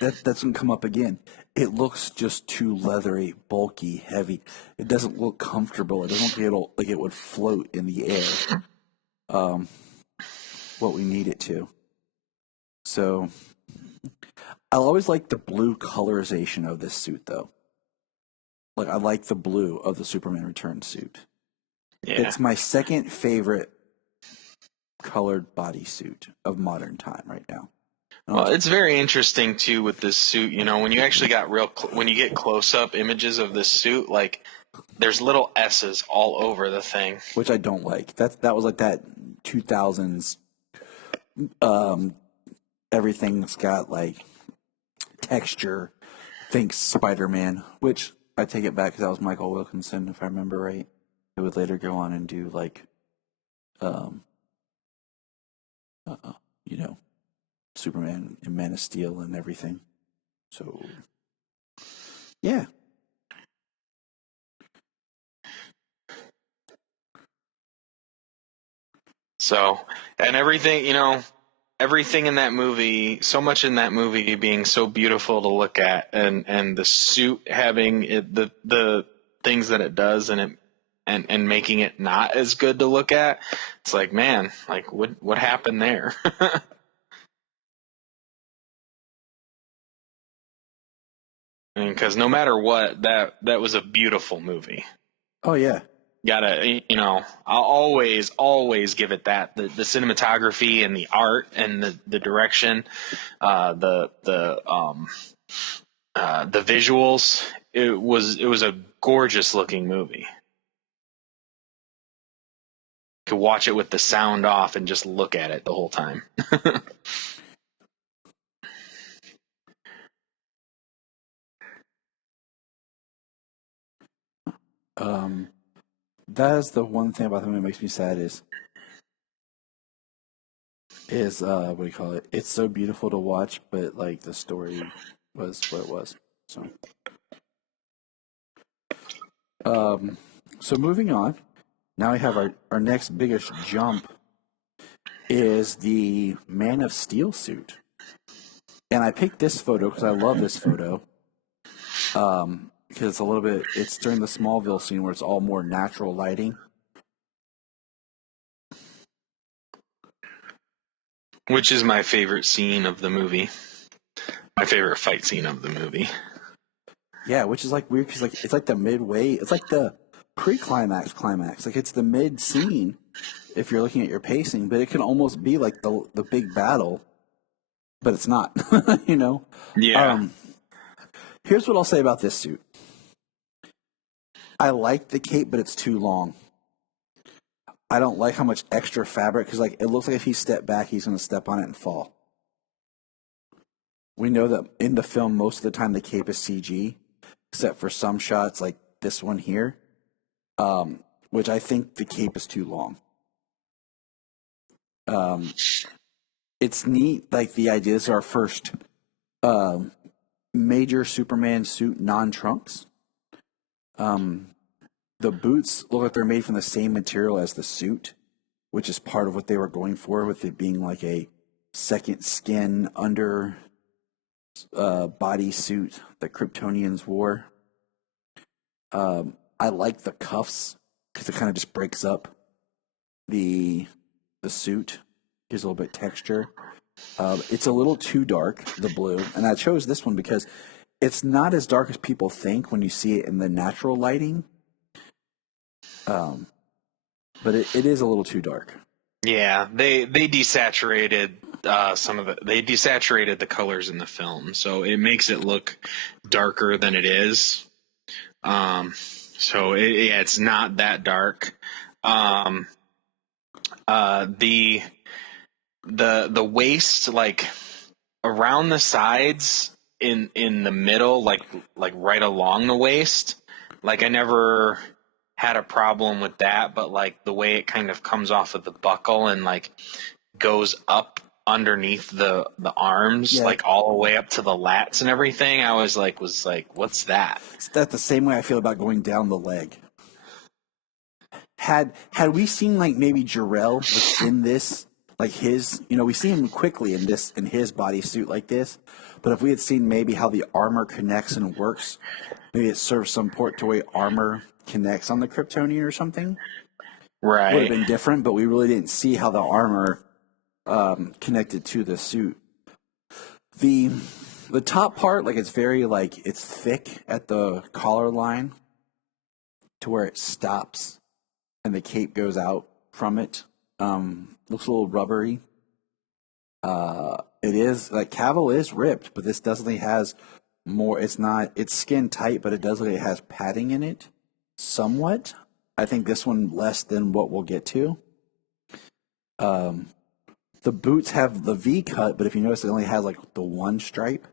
going to come up again. It looks just too leathery, bulky, heavy. It doesn't look comfortable. It doesn't look like it would float in the air. What we need it to. So, I always like the blue colorization of this suit, though. Like, I like the blue of the Superman Returns suit. Yeah. It's my second favorite colored bodysuit of modern time right now. Well, it's very interesting too with this suit. You know, when you actually got when you get close-up images of this suit, like there's little S's all over the thing, which I don't like. That was like that 2000s. Everything's got like texture. Think Spider-Man, which I take it back because that was Michael Wilkinson, if I remember right. It would later go on and do like, Superman and Man of Steel and everything. So, yeah. So, and everything, everything in that movie, so much in that movie being so beautiful to look at, and the suit having the things that it does and making it not as good to look at. It's like, man, like what happened there? Because no matter what, that was a beautiful movie. Oh yeah. Gotta, I'll always give it that. The cinematography and the art and the direction, the visuals. It was a gorgeous looking movie. You could watch it with the sound off and just look at it the whole time. That is the one thing about the movie that makes me sad is what do you call it? It's so beautiful to watch, but like the story was what it was. So moving on. Now we have our next biggest jump is the Man of Steel suit. And I picked this photo because I love this photo. Because it's during the Smallville scene where it's all more natural lighting. Which is my favorite scene of the movie. My favorite fight scene of the movie. Yeah, which is like weird because like it's like the midway. It's like the pre-climax climax. Like it's the mid scene if you're looking at your pacing, but it can almost be like the big battle, but it's not. Yeah. Here's what I'll say about this suit. I like the cape, but it's too long. I don't like how much extra fabric, because like it looks like if he stepped back, he's going to step on it and fall. We know that in the film, most of the time the cape is CG, except for some shots like this one here, which I think the cape is too long. It's neat, like the idea is our first major Superman suit non-trunks. The boots look like they're made from the same material as the suit, which is part of what they were going for, with it being like a second skin under body suit that Kryptonians wore. I like the cuffs because it kind of just breaks up the suit, gives a little bit of texture. It's a little too dark, the blue, and I chose this one because it's not as dark as people think when you see it in the natural lighting. But it is a little too dark. Yeah, they desaturated they desaturated the colors in the film, so it makes it look darker than it is. So it's not that dark. The waist, like around the sides, in the middle, like right along the waist, like I never had a problem with that, but like the way it kind of comes off of the buckle and like goes up underneath the arms, like all the way up to the lats and everything, I was like, what's that? That's the same way I feel about going down the leg. Had we seen like maybe Jarrell like in this, like his, we see him quickly in his bodysuit like this, but if we had seen maybe how the armor connects and works, maybe it serves some port to way armor connects on the Kryptonian or something. Right. Would have been different, but we really didn't see how the armor connected to the suit. The top part, like it's very like it's thick at the collar line to where it stops and the cape goes out from it. Looks a little rubbery. It is like Cavill is ripped, but this definitely has more. It's skin tight, but it definitely has padding in it, somewhat. I think this one less than what we'll get to. The boots have the V cut, but if you notice, it only has like the one stripe.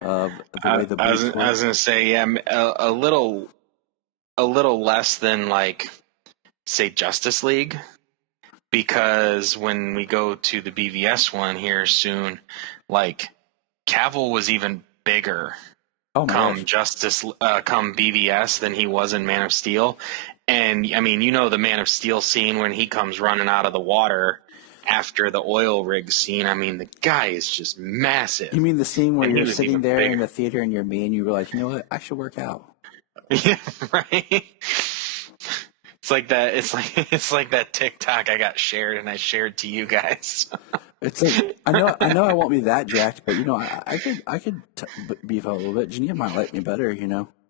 Of the way the boots I was gonna say, yeah, a little less than like say Justice League, because when we go to the BVS one here soon, like Cavill was even bigger come BVS than he was in Man of Steel. And I mean, the Man of Steel scene when he comes running out of the water after the oil rig scene. I mean, the guy is just massive. You mean the scene where And he you're was sitting even there in bigger. the theater and you're me and you realize, you know what, I should work out. Yeah, right. It's like that. It's like that TikTok I got shared and I shared to you guys. It's like I know I won't be that jacked, but I could beef up a little bit. Janine might like me better,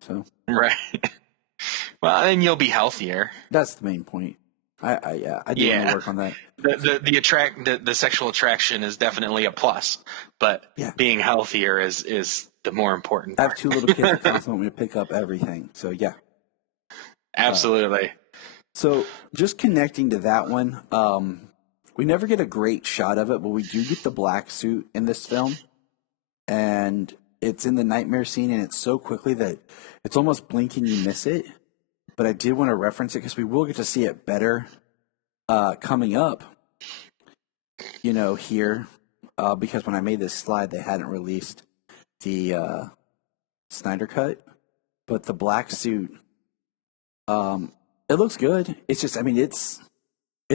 So Right. Well, then you'll be healthier. that's the main point. I do want to work on that. The sexual attraction is definitely a plus, but being healthier is the more important I part. have two little kids that constantly want me to pick up everything. So yeah. Absolutely. So just connecting to that one, we never get a great shot of it, but we do get the black suit in this film. And it's in the nightmare scene, and it's so quickly that it's almost blink and you miss it. But I did want to reference it because we will get to see it better coming up, here. Because when I made this slide, they hadn't released the Snyder Cut. But the black suit, it looks good. It's just, it's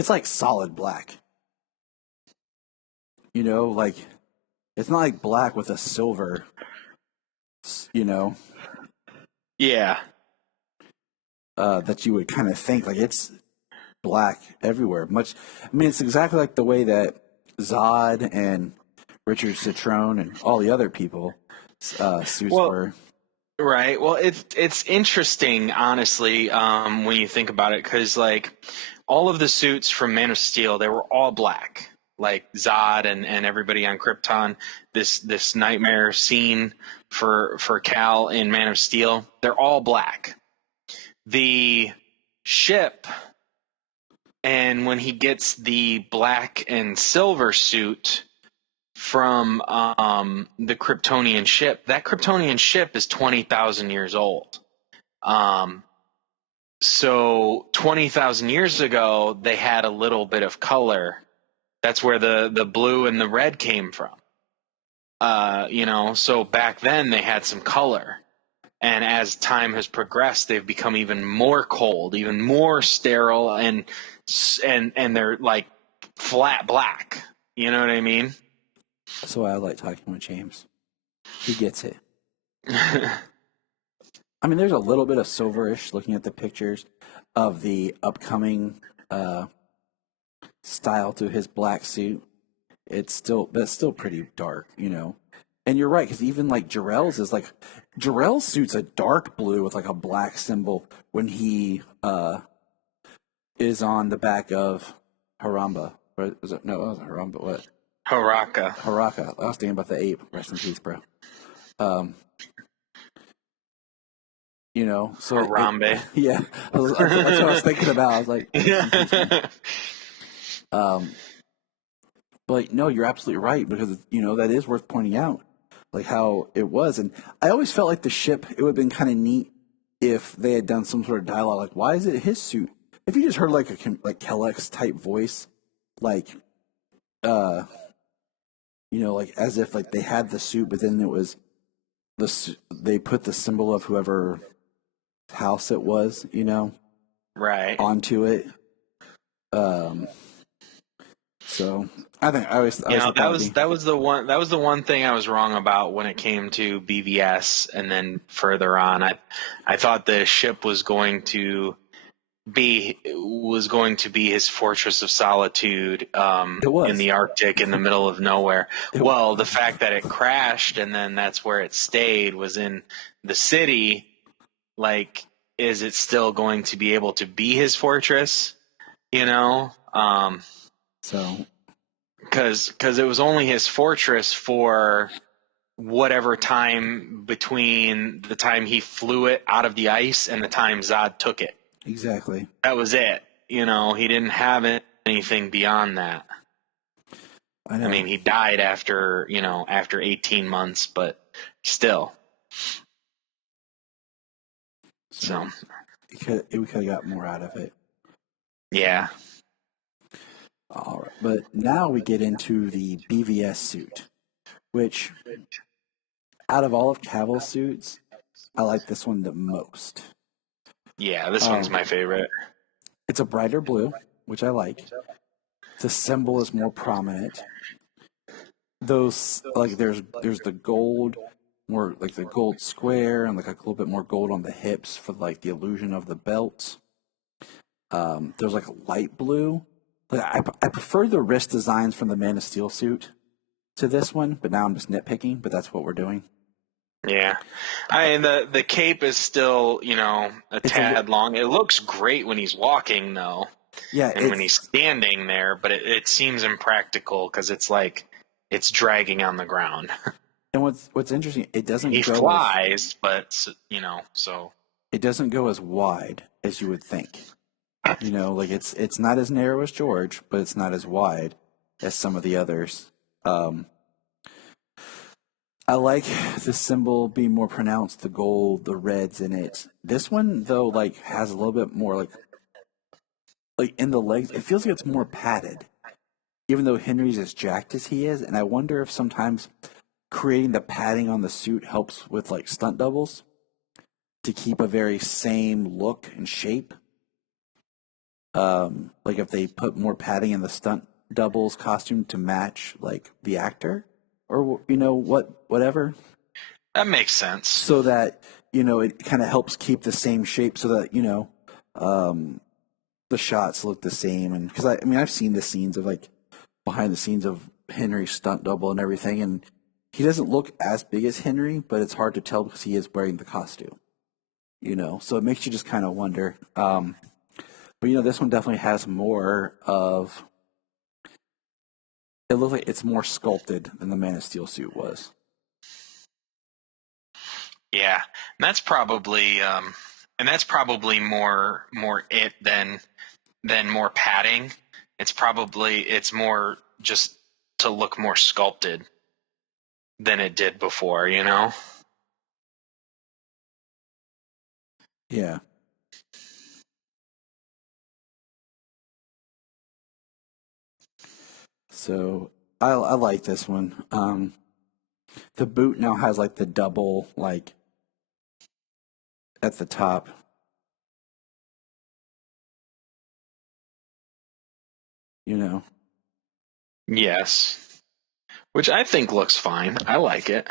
like solid black. Like, it's not like black with a silver, Yeah. that you would kind of think like it's black everywhere. It's exactly like the way that Zod and Richard Citrone and all the other people suits were. Right. Well, it's interesting, honestly, when you think about it, because like all of the suits from Man of Steel, they were all black. Like Zod and everybody on Krypton, this nightmare scene for Cal in Man of Steel, they're all black. The ship, and when he gets the black and silver suit from the Kryptonian ship, that Kryptonian ship is 20,000 years old. So 20,000 years ago, they had a little bit of color. That's where the blue and the red came from. So back then they had some color. And as time has progressed, they've become even more cold, even more sterile, and they're like flat black. You know what I mean? That's why I like talking with James. He gets it. There's a little bit of silverish looking at the pictures of the upcoming style to his black suit. That's still pretty dark, And you're right, because even like Jarrell's suit's a dark blue with like a black symbol when he is on the back of Haramba. No, it wasn't Haramba. What? Haraka. I was thinking about the ape. Rest in peace, bro. You know, so Harambe. yeah, that's what I was thinking about. I was like, but no, you're absolutely right because that is worth pointing out, like how it was, and I always felt like the ship. It would have been kind of neat if they had done some sort of dialogue, like why is it his suit? If you just heard like Kellex type voice, like like as if like they had the suit, but then it was they put the symbol of whoever house it was, Right. onto it. So I think I always that was the one thing I was wrong about when it came to BVS, and then further on, I thought the ship was going to be his fortress of solitude It was. in the Arctic in the middle of nowhere. Well, the fact that it crashed and then that's where it stayed was in the city. Like, is it still going to be able to be his fortress? So because it was only his fortress for whatever time between the time he flew it out of the ice and the time Zod took it. exactly. That was it. He didn't have anything beyond that. I know. I mean, he died after 18 months, but still. So we could have got more out of it. yeah. All right, but now we get into the Bvs suit, which out of all of Cavill's suits, I like this one the most. Yeah, this one's my favorite. It's a brighter blue, which I like. The symbol is more prominent. Those there's the gold, more like the gold square, and like a little bit more gold on the hips for like the illusion of the belt. There's like a light blue. Like I prefer the wrist designs from the Man of Steel suit to this one, but now I'm just nitpicking. But that's what we're doing. Yeah, the cape is still a tad long. It looks great when he's walking though. Yeah, and when he's standing there, but it seems impractical because it's like it's dragging on the ground. And what's interesting, it doesn't. He flies, but so it doesn't go as wide as you would think. Like it's not as narrow as George, but it's not as wide as some of the others. I like the symbol being more pronounced, the gold, the reds in it. This one though, like has a little bit more like in the legs. It feels like it's more padded, even though Henry's as jacked as he is. And I wonder if sometimes creating the padding on the suit helps with like stunt doubles to keep a very same look and shape. Like if they put more padding in the stunt doubles costume to match like the actor, or whatever. That makes sense. So that it kind of helps keep the same shape, so that the shots look the same. And because I've seen the scenes of like behind the scenes of Henry's stunt double and everything, and he doesn't look as big as Henry, but it's hard to tell because he is wearing the costume. So it makes you just kind of wonder. But this one definitely has more of. It looks like it's more sculpted than the Man of Steel suit was. Yeah, and that's probably more it than more padding. It's more just to look more sculpted than it did before. Yeah. So I like this one. The boot now has like the double like at the top. Yes. Which I think looks fine. I like it.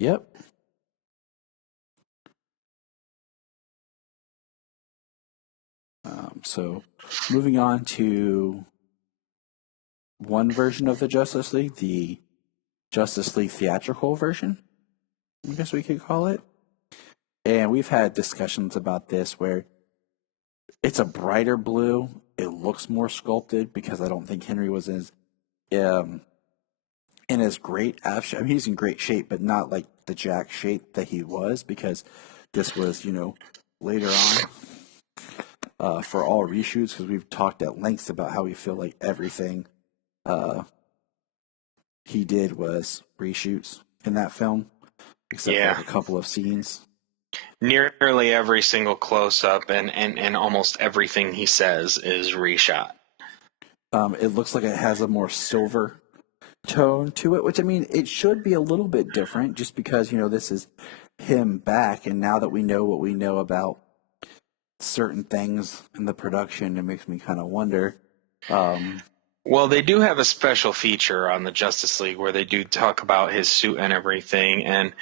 Yep. So moving on to one version of the Justice League, the Justice League theatrical version, I guess we could call it. And we've had discussions about this where it's a brighter blue. It looks more sculpted because I don't think Henry was as in his great action. I mean, he's in great shape, but not like the jack shape that he was, because this was, later on for all reshoots, because we've talked at length about how we feel like everything he did was reshoots in that film, except for like a couple of scenes. Nearly every single close-up and almost everything he says is reshot. It looks like it has a more silver tone to it, which, I mean, it should be a little bit different just because, this is him back, and now that we know what we know about certain things in the production, it makes me kind of wonder. Well, they do have a special feature on the Justice League where they do talk about his suit and everything, and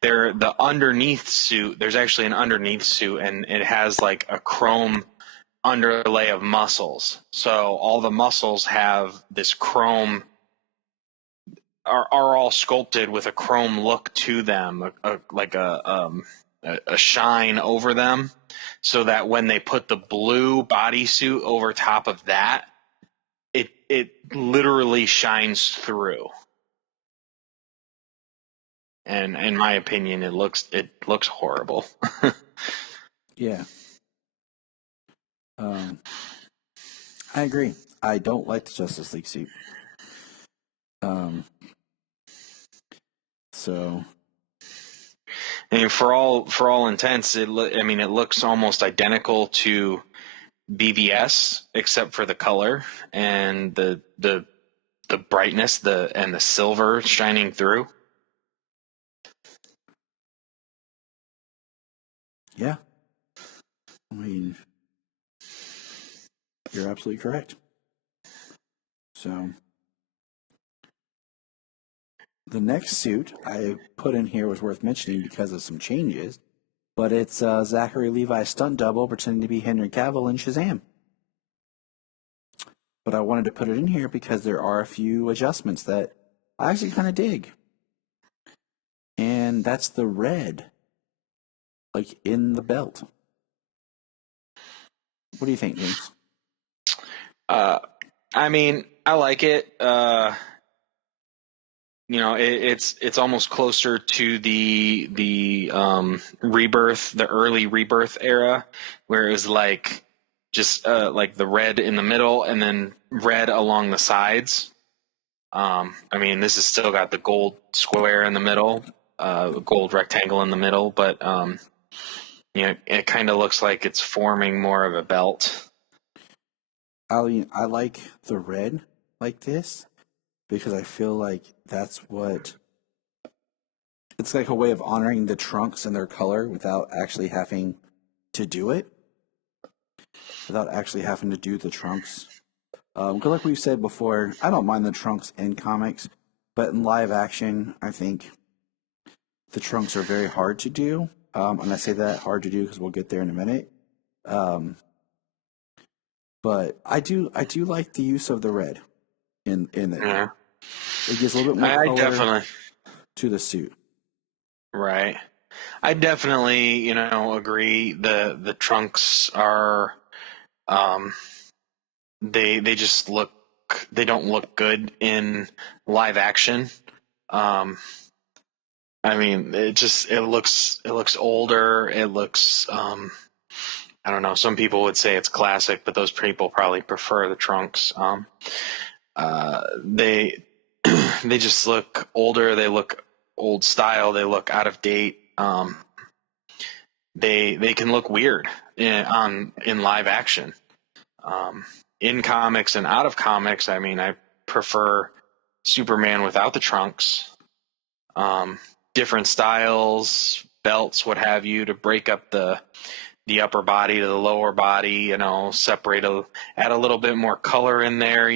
the underneath suit, there's actually an underneath suit, and it has like a chrome underlay of muscles. So all the muscles have this chrome, are all sculpted with a chrome look to them, like a shine over them, so that when they put the blue bodysuit over top of that, it literally shines through. And in my opinion, it looks horrible. Yeah. I agree. I don't like the Justice League suit. So, I mean, for all intents, it looks almost identical to BVS, except for the color and the brightness, and the silver shining through. yeah. I mean, you're absolutely correct. So, the next suit I put in here was worth mentioning because of some changes, but it's Zachary Levi's stunt double pretending to be Henry Cavill in Shazam. But I wanted to put it in here because there are a few adjustments that I actually kind of dig. And that's the red, like in the belt. What do you think, James? I mean, I like it. It's almost closer to the Rebirth, the early Rebirth era, where it was like just like the red in the middle and then red along the sides. I mean, this has still got the gold square in the middle, gold rectangle in the middle, but it kind of looks like it's forming more of a belt. I like the red like this because I feel like that's what it's like, a way of honoring the trunks and their color without actually having to do it, without actually having to do the trunks. Because like we've said before, I don't mind the trunks in comics, but in live action, I think the trunks are very hard to do. And I say that hard to do because we'll get there in a minute. But I do like the use of the red in it. Yeah. It gives a little bit more color definitely to the suit. Right. I definitely, agree. The trunks are, they just they don't look good in live action. I mean, it looks older. It looks, I don't know. Some people would say it's classic, but those people probably prefer the trunks. They just look older. They look old style. They look out of date. They can look weird in live action. In comics and out of comics, I mean, I prefer Superman without the trunks. Different styles, belts, what have you, to break up the upper body to the lower body, separate, add a little bit more color in there,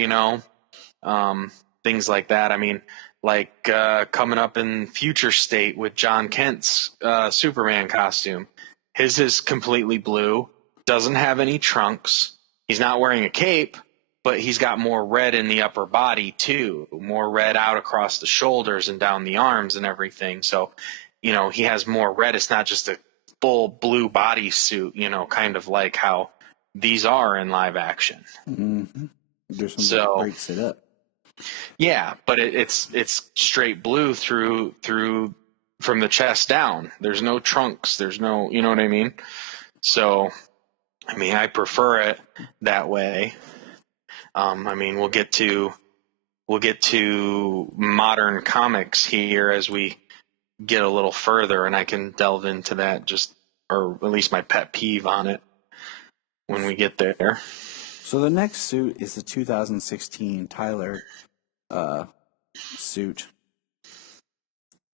things like that. I mean, like coming up in Future State with John Kent's Superman costume. His is completely blue, doesn't have any trunks. He's not wearing a cape, but he's got more red in the upper body too, more red out across the shoulders and down the arms and everything. So, he has more red. It's not just a full blue body suit, kind of like how these are in live action. Mm-hmm. There's something that breaks it up. Yeah, but it's straight blue through from the chest down. There's no trunks. There's no, you know what I mean? So, I mean, I prefer it that way. I mean, we'll get to modern comics here as we get a little further, and I can delve into that, just, or at least my pet peeve on it when we get there. So the next suit is the 2016 Tyler suit,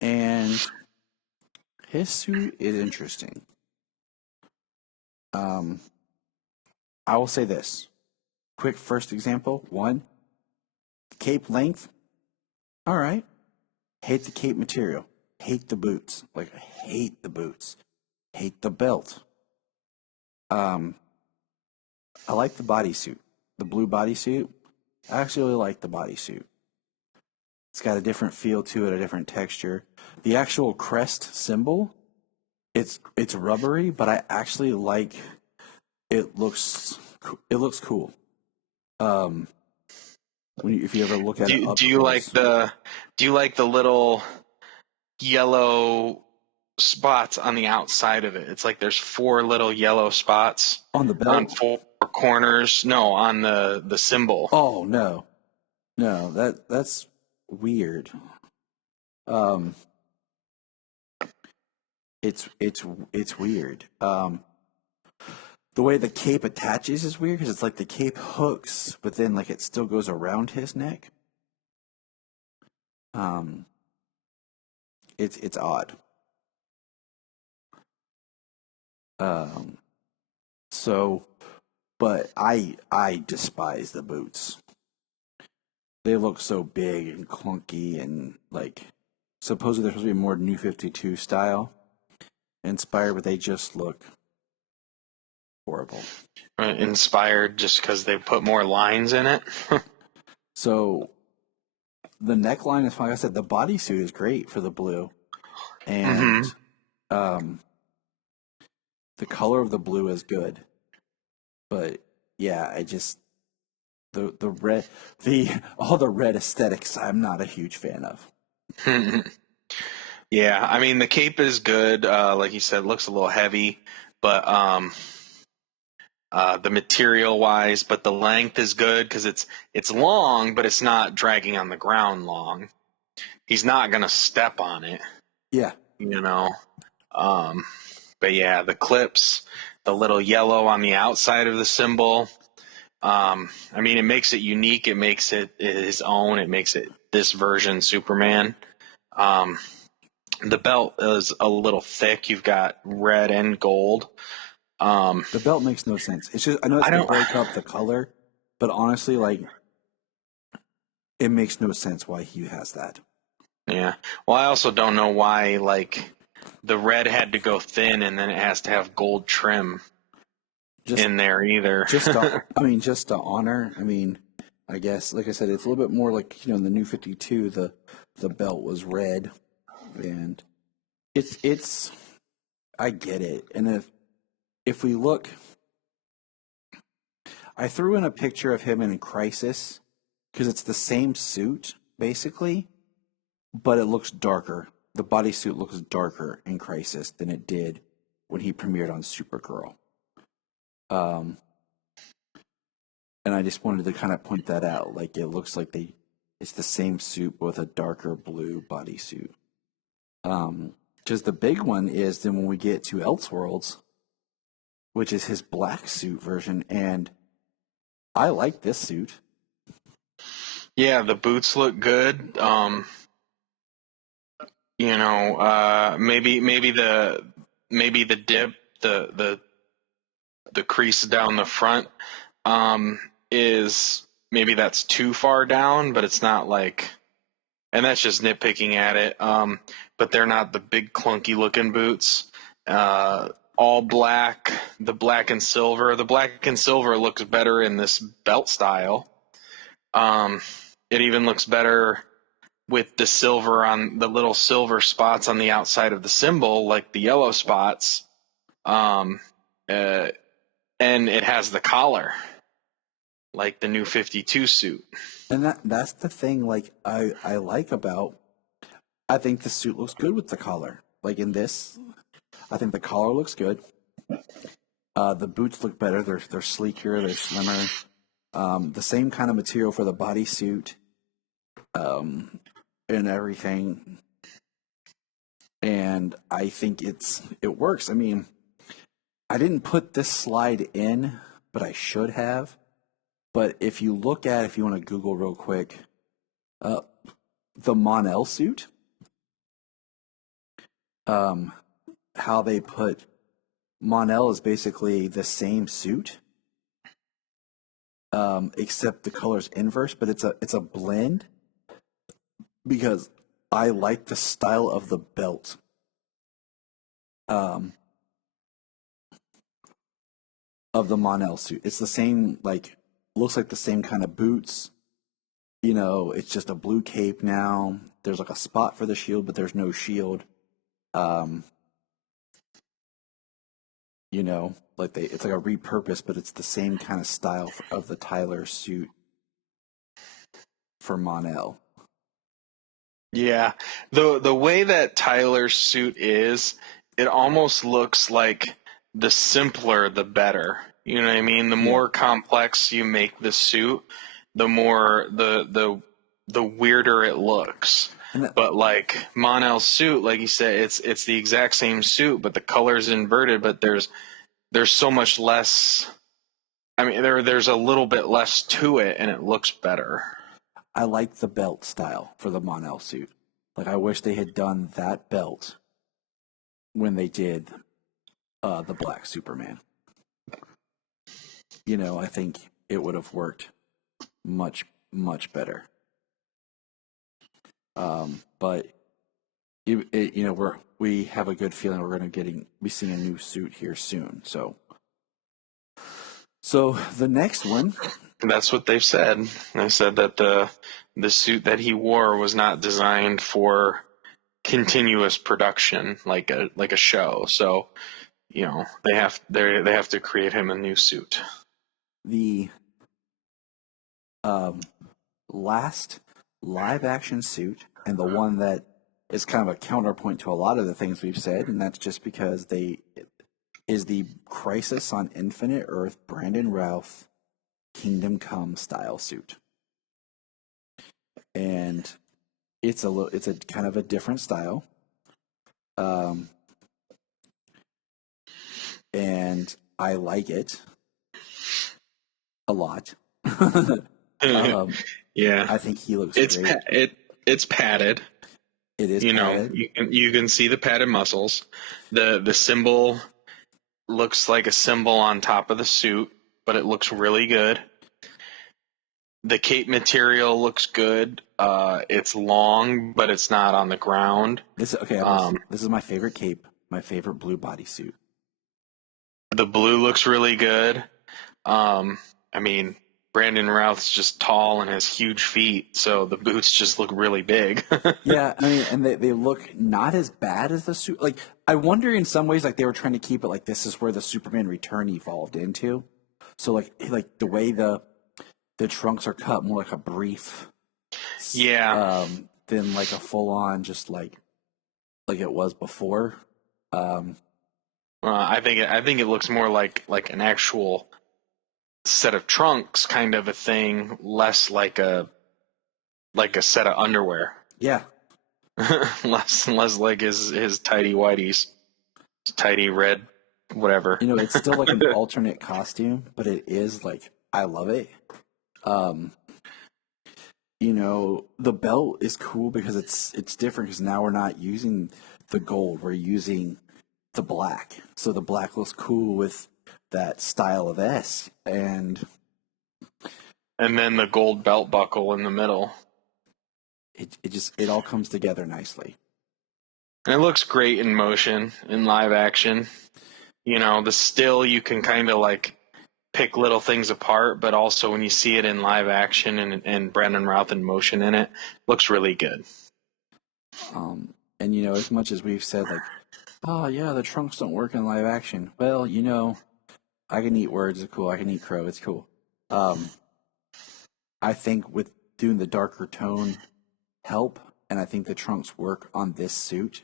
and his suit is interesting. I will say this. Quick first example. 1, cape length. All right. Hate the cape material. Hate the boots. Like, I hate the boots. Hate the belt. I like the bodysuit. The blue bodysuit. I actually really like the bodysuit. It's got a different feel to it, a different texture. The actual crest symbol, it's rubbery, but I actually like it. Looks cool. If you ever look at it up do you close. like the little yellow spots on the outside of it? It's like there's 4 little yellow spots On the belt? on 4 corners. No, on the symbol. Oh no, that's weird. It's weird. The way the cape attaches is weird because it's like the cape hooks, but then like it still goes around his neck. It's odd. So, but I despise the boots. They look so big and clunky and like supposedly they're supposed to be more New 52 style inspired, but they just look horrible. Inspired just because they put more lines in it. So the neckline is fine. Like I said, the bodysuit is great for the blue, and the color of the blue is good. But yeah, I just the red, all the red aesthetics, I'm not a huge fan of. Yeah, I mean the cape is good. Like you said, looks a little heavy, but the material wise, but the length is good because it's long, but it's not dragging on the ground long. He's not gonna step on it, Yeah, you know. But yeah, the clips, the little yellow on the outside of the symbol. I mean, it makes it unique. It makes it his own. It makes it this version Superman. The belt is a little thick. You've got red and gold. the belt makes no sense. It's just I know it's to break up the color, but honestly, like it makes no sense why he has that. Yeah. Well, I also don't know why like the red had to go thin and then it has to have gold trim in there either. just to honor. I mean, I guess like I said, it's a little bit more like in the New 52. The belt was red, and it's I get it. And if we look, I threw in a picture of him in Crisis because it's the same suit basically, but it looks darker. The bodysuit looks darker in Crisis than it did when he premiered on Supergirl. And I just wanted to kind of point that out. Like it looks like it's the same suit but with a darker blue bodysuit. Because the big one is then when we get to Elseworlds, which is his black suit version, and I like this suit. Yeah, the boots look good. Maybe the dip, the crease down the front, is maybe that's too far down, but it's not like, and that's just nitpicking at it. But they're not the big clunky looking boots. All black, the black and silver. The black and silver looks better in this belt style. It even looks better with the silver on the little silver spots on the outside of the symbol, like the yellow spots. And it has the collar. like the new 52 suit. And that's the thing, like, I like about, I think the suit looks good with the collar. Like in this, I think the collar looks good. The boots look better. They're sleeker. They're slimmer. The same kind of material for the bodysuit, and everything. And I think it works. I mean, I didn't put this slide in, but I should have. But if you want to Google real quick, the Monel suit, how they put Monel is basically the same suit, except the color's inverse, but it's a blend, because I like the style of the belt. Of the Monel suit. It's the same, like, looks like the same kind of boots. You know, it's just a blue cape now. There's like a spot for the shield, but there's no shield. You know, like it's like a repurpose, but it's the same kind of style of the Tyler suit for Monel. Yeah, the way that Tyler's suit is, it almost looks like the simpler the better. You know what I mean? The more complex you make the suit, the more the weirder it looks. But like Monel's suit, like you said, it's the exact same suit, but the color's inverted. But there's so much less. I mean, there's a little bit less to it, and it looks better. I like the belt style for the Monel suit. Like, I wish they had done that belt when they did the Black Superman. You know, I think it would have worked much, much better. But you know, we have a good feeling we're going to be seeing a new suit here soon. So the next one. That's what they've said. They said that the suit that he wore was not designed for continuous production, like a show. So, you know, they have to create him a new suit. The last live action suit, and the one that is kind of a counterpoint to a lot of the things we've said, and that's just because is the Crisis on Infinite Earth Brandon Routh Kingdom Come style suit. And it's a kind of a different style. And I like it a lot. Yeah, I think he looks great. It's padded. It is. You padded. know, you can see the padded muscles. The symbol looks like a symbol on top of the suit, but it looks really good. The cape material looks good. It's long, but it's not on the ground. This is my favorite cape. My favorite blue bodysuit. The blue looks really good. I mean, Brandon Routh's just tall and has huge feet, so the boots just look really big. Yeah, I mean, and they look not as bad as the suit. Like, I wonder in some ways, like, they were trying to keep it like this is where the Superman Return evolved into. So like the way the trunks are cut, more like a brief. Yeah. Than like a full on, just like it was before. I think it looks more like an actual set of trunks kind of a thing, less like a set of underwear. Yeah. less like his tidy whities, his tidy red whatever. You know, it's still like an alternate costume, but it is like, I love it. You know, the belt is cool because it's different, because now we're not using the gold, we're using the black. So the black looks cool with that style of S, and then the gold belt buckle in the middle. It all comes together nicely. And it looks great in motion, in live action. You know, the still, you can kind of like pick little things apart, but also when you see it in live action and Brandon Routh in motion in it, looks really good. And you know, as much as we've said, like, oh yeah, the trunks don't work in live action. Well, you know, I can eat words, it's cool. I can eat crow, it's cool. I think with doing the darker tone help, and I think the trunks work on this suit.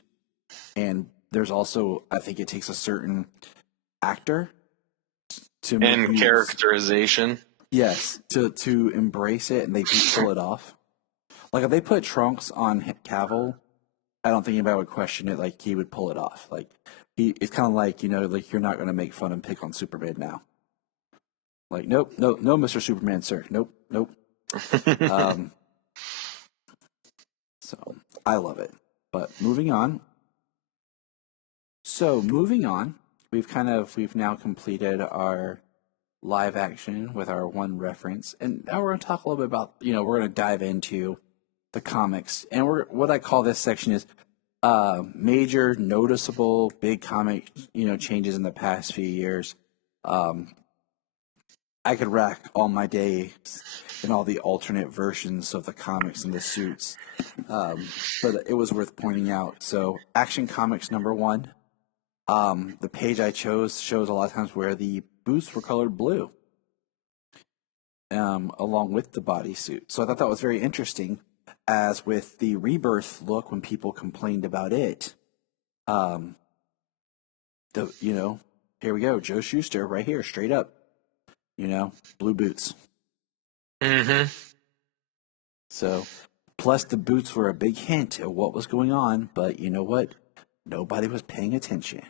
And there's also, I think it takes a certain actor to make And characterization. Yes, to embrace it, and they can pull it off. Like if they put trunks on Cavill, I don't think anybody would question it. Like he would pull it off. Like it's kind of like like you're not going to make fun and pick on Superman now. Like nope, no, Mr. Superman, sir, nope. So I love it. But moving on. We've now completed our live action with our one reference, and now we're going to talk a little bit about, we're going to dive into the comics, and what I call this section is major, noticeable, big comic, changes in the past few years. I could rack all my days in all the alternate versions of the comics and the suits, but it was worth pointing out. So, Action Comics #1. The page I chose shows a lot of times where the boots were colored blue, along with the bodysuit. So I thought that was very interesting, as with the Rebirth look, when people complained about it, here we go, Joe Shuster right here, straight up, blue boots. Mm-hmm. So, plus the boots were a big hint of what was going on, but you know what? Nobody was paying attention.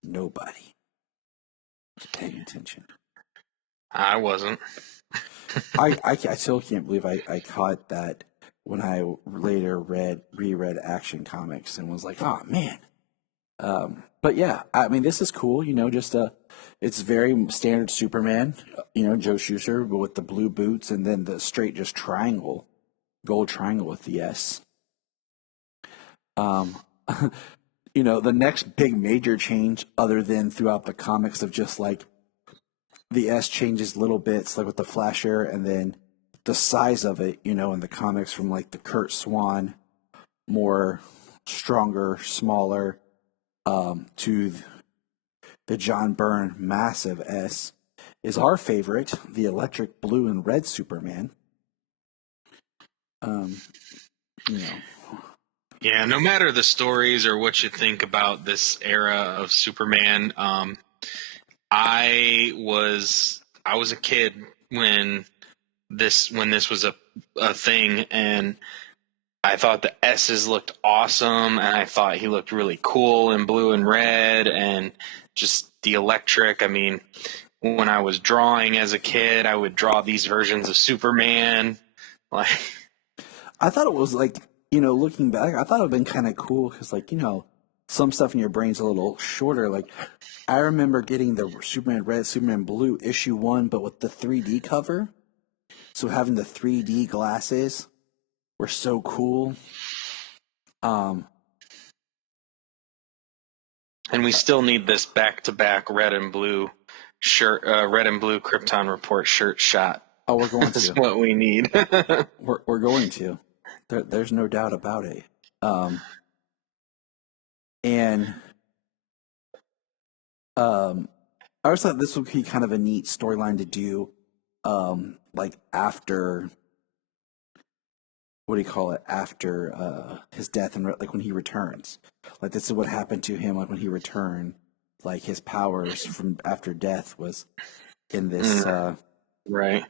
Nobody was paying attention. I wasn't. I still can't believe I caught that when I later reread Action Comics and was like, oh man. But yeah, I mean, this is cool. It's very standard Superman. Joe Shuster, but with the blue boots and then the straight just gold triangle with the S. The next big major change, other than throughout the comics, of just like the S changes little bits, like with the Flasher, and then the size of it, in the comics from like the Kurt Swan, more stronger, smaller, to the John Byrne massive S, is our favorite, the electric blue and red Superman. Yeah, no matter the stories or what you think about this era of Superman, I was a kid when this was a thing, and I thought the S's looked awesome, and I thought he looked really cool in blue and red, and just the electric. I mean, when I was drawing as a kid, I would draw these versions of Superman. Like, I thought it was like, looking back, I thought it would have been kind of cool because, like, some stuff in your brain's a little shorter. Like, I remember getting the Superman Red, Superman Blue issue 1, but with the 3D cover. So having the 3D glasses were so cool. And we still need this back-to-back red and blue shirt, red and blue Krypton Report shirt shot. Oh, we're going to. That's what we need. We're going to. There's no doubt about it. I always thought this would be kind of a neat storyline to do, like after, what do you call it? After his death, and like when he returns. Like, this is what happened to him, like when he returned. Like, his powers from after death was in this. Right.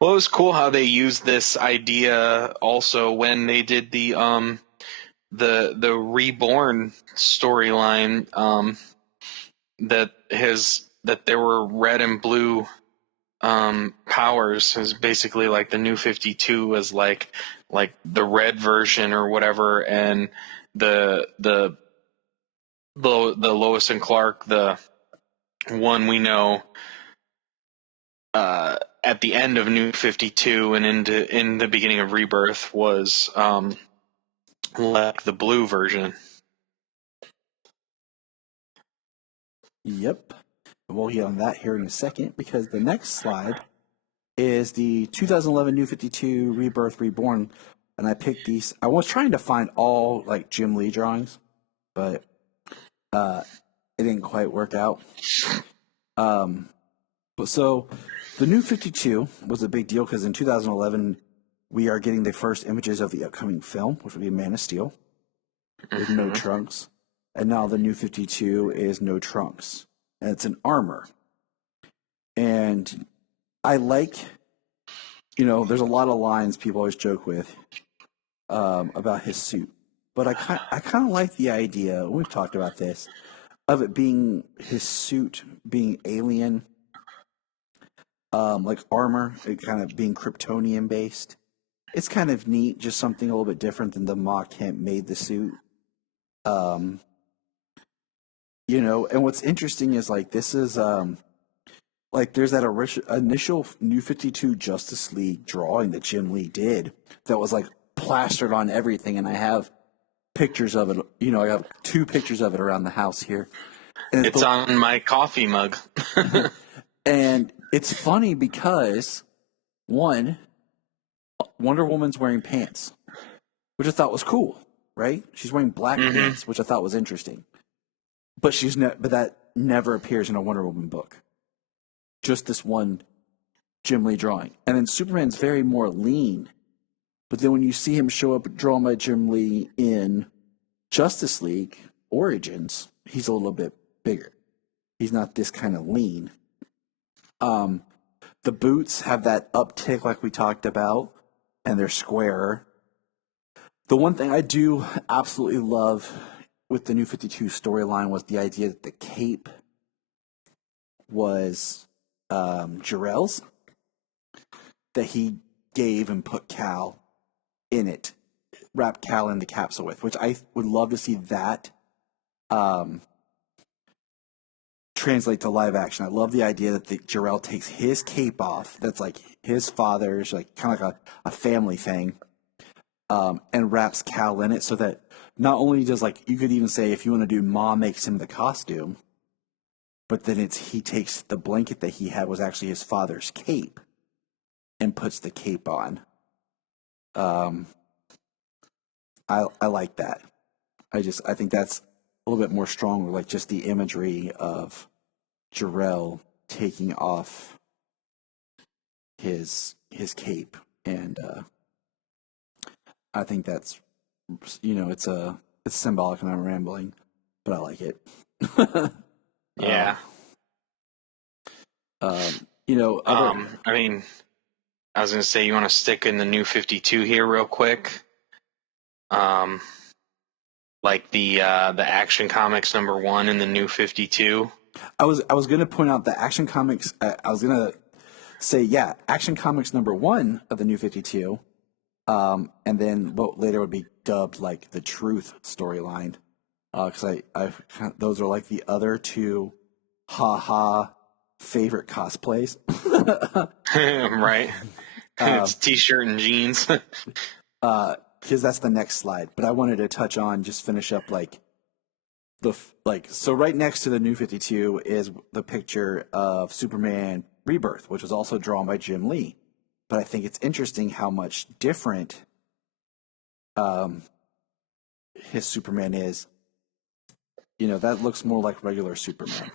Well, it was cool how they used this idea also when they did the Reborn storyline, that there were red and blue powers. Is basically like the New 52 was like the red version or whatever, and the Lois and Clark, the one we know at the end of New 52 and in the beginning of Rebirth, was like the blue version. Yep. We'll get on that here in a second, because the next slide is the 2011 New 52 Rebirth Reborn, and I picked these. I was trying to find all like Jim Lee drawings, but it didn't quite work out. So the New 52 was a big deal because in 2011 we are getting the first images of the upcoming film, which will be Man of Steel, with no trunks. And now the New 52 is no trunks, and it's an armor. And I like, there's a lot of lines people always joke with about his suit. But I kind of like the idea, we've talked about this, of it being his suit being alien, like armor, it kind of being Kryptonian based. It's kind of neat, just something a little bit different than the Ma Kent made the suit. And what's interesting is like this is like there's that initial New 52 Justice League drawing that Jim Lee did that was like plastered on everything, and I have pictures of it. I have 2 pictures of it around the house here. And it's on my coffee mug. And it's funny because, one, Wonder Woman's wearing pants, which I thought was cool, right? She's wearing black pants, which I thought was interesting. But but that never appears in a Wonder Woman book. Just this one Jim Lee drawing. And then Superman's very more lean. But then when you see him show up drawn by Jim Lee in Justice League Origins, he's a little bit bigger. He's not this kind of lean. The boots have that uptick like we talked about, and they're squarer. The one thing I do absolutely love with the New 52 storyline was the idea that the cape was Jor-El's, that he gave and put Cal in it, wrapped Cal in the capsule with, which I would love to see that translate to live action. I love the idea that Jor-El takes his cape off, that's like his father's, like kind of like a family thing, and wraps Cal in it, so that not only does, like, you could even say if you want to do Ma makes him the costume, but then he takes the blanket that he had was actually his father's cape and puts the cape on. I like that. I think that's a little bit more stronger, like just the imagery of Jor-El taking off his cape, and I think that's it's symbolic, and I'm rambling, but I like it. Yeah. I mean, I was going to say, you want to stick in the New 52 here real quick? Like the Action Comics #1 in the New 52. I was going to point out the Action Comics. I was going to say, yeah, Action Comics #1 of the New 52, and then what later would be dubbed like the Truth storyline, because those are like the other 2 favorite cosplays. Right. It's t-shirt and jeans. Because that's the next slide. But I wanted to touch on, just finish up so right next to the New 52 is the picture of Superman Rebirth, which was also drawn by Jim Lee. But I think it's interesting how much different his Superman is. That looks more like regular Superman.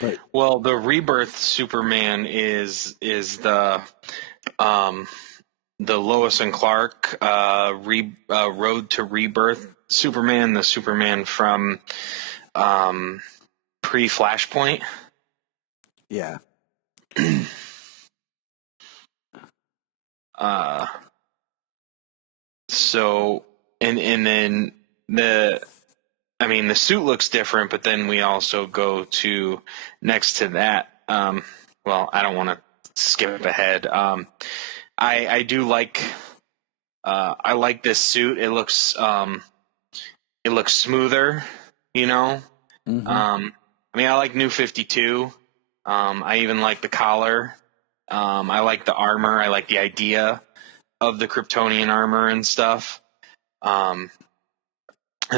But, well, the Rebirth Superman is the Lois and Clark Road to Rebirth Superman, the Superman from pre-Flashpoint. Yeah. So and then the suit looks different, but then we also go to next to that. Well, I don't want to skip ahead. I do like I like this suit. It looks smoother, Mm-hmm. I like New 52. I even like the collar. I like the armor. I like the idea of the Kryptonian armor and stuff. And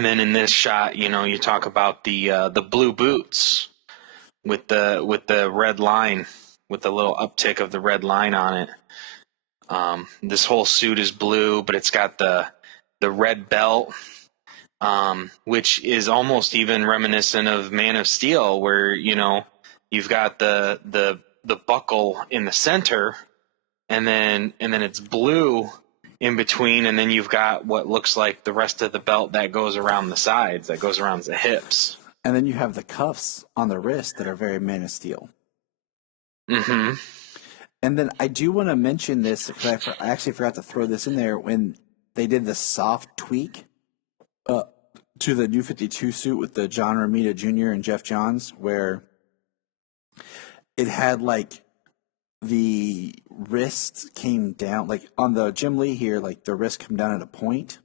then in this shot, you talk about the blue boots with the red line, with the little uptick of the red line on it. This whole suit is blue, but it's got the red belt, which is almost even reminiscent of Man of Steel, where you've got the the buckle in the center, and then it's blue in between, and then you've got what looks like the rest of the belt that goes around the sides, that goes around the hips. And then you have the cuffs on the wrist that are very Man of Steel. Mm-hmm. And then I do want to mention this, because I actually forgot to throw this in there, when they did the soft tweak to the New 52 suit with the John Romita Jr. and Jeff Johns, where it had like the wrist came down, like on the Jim Lee here, like the wrist come down at a point.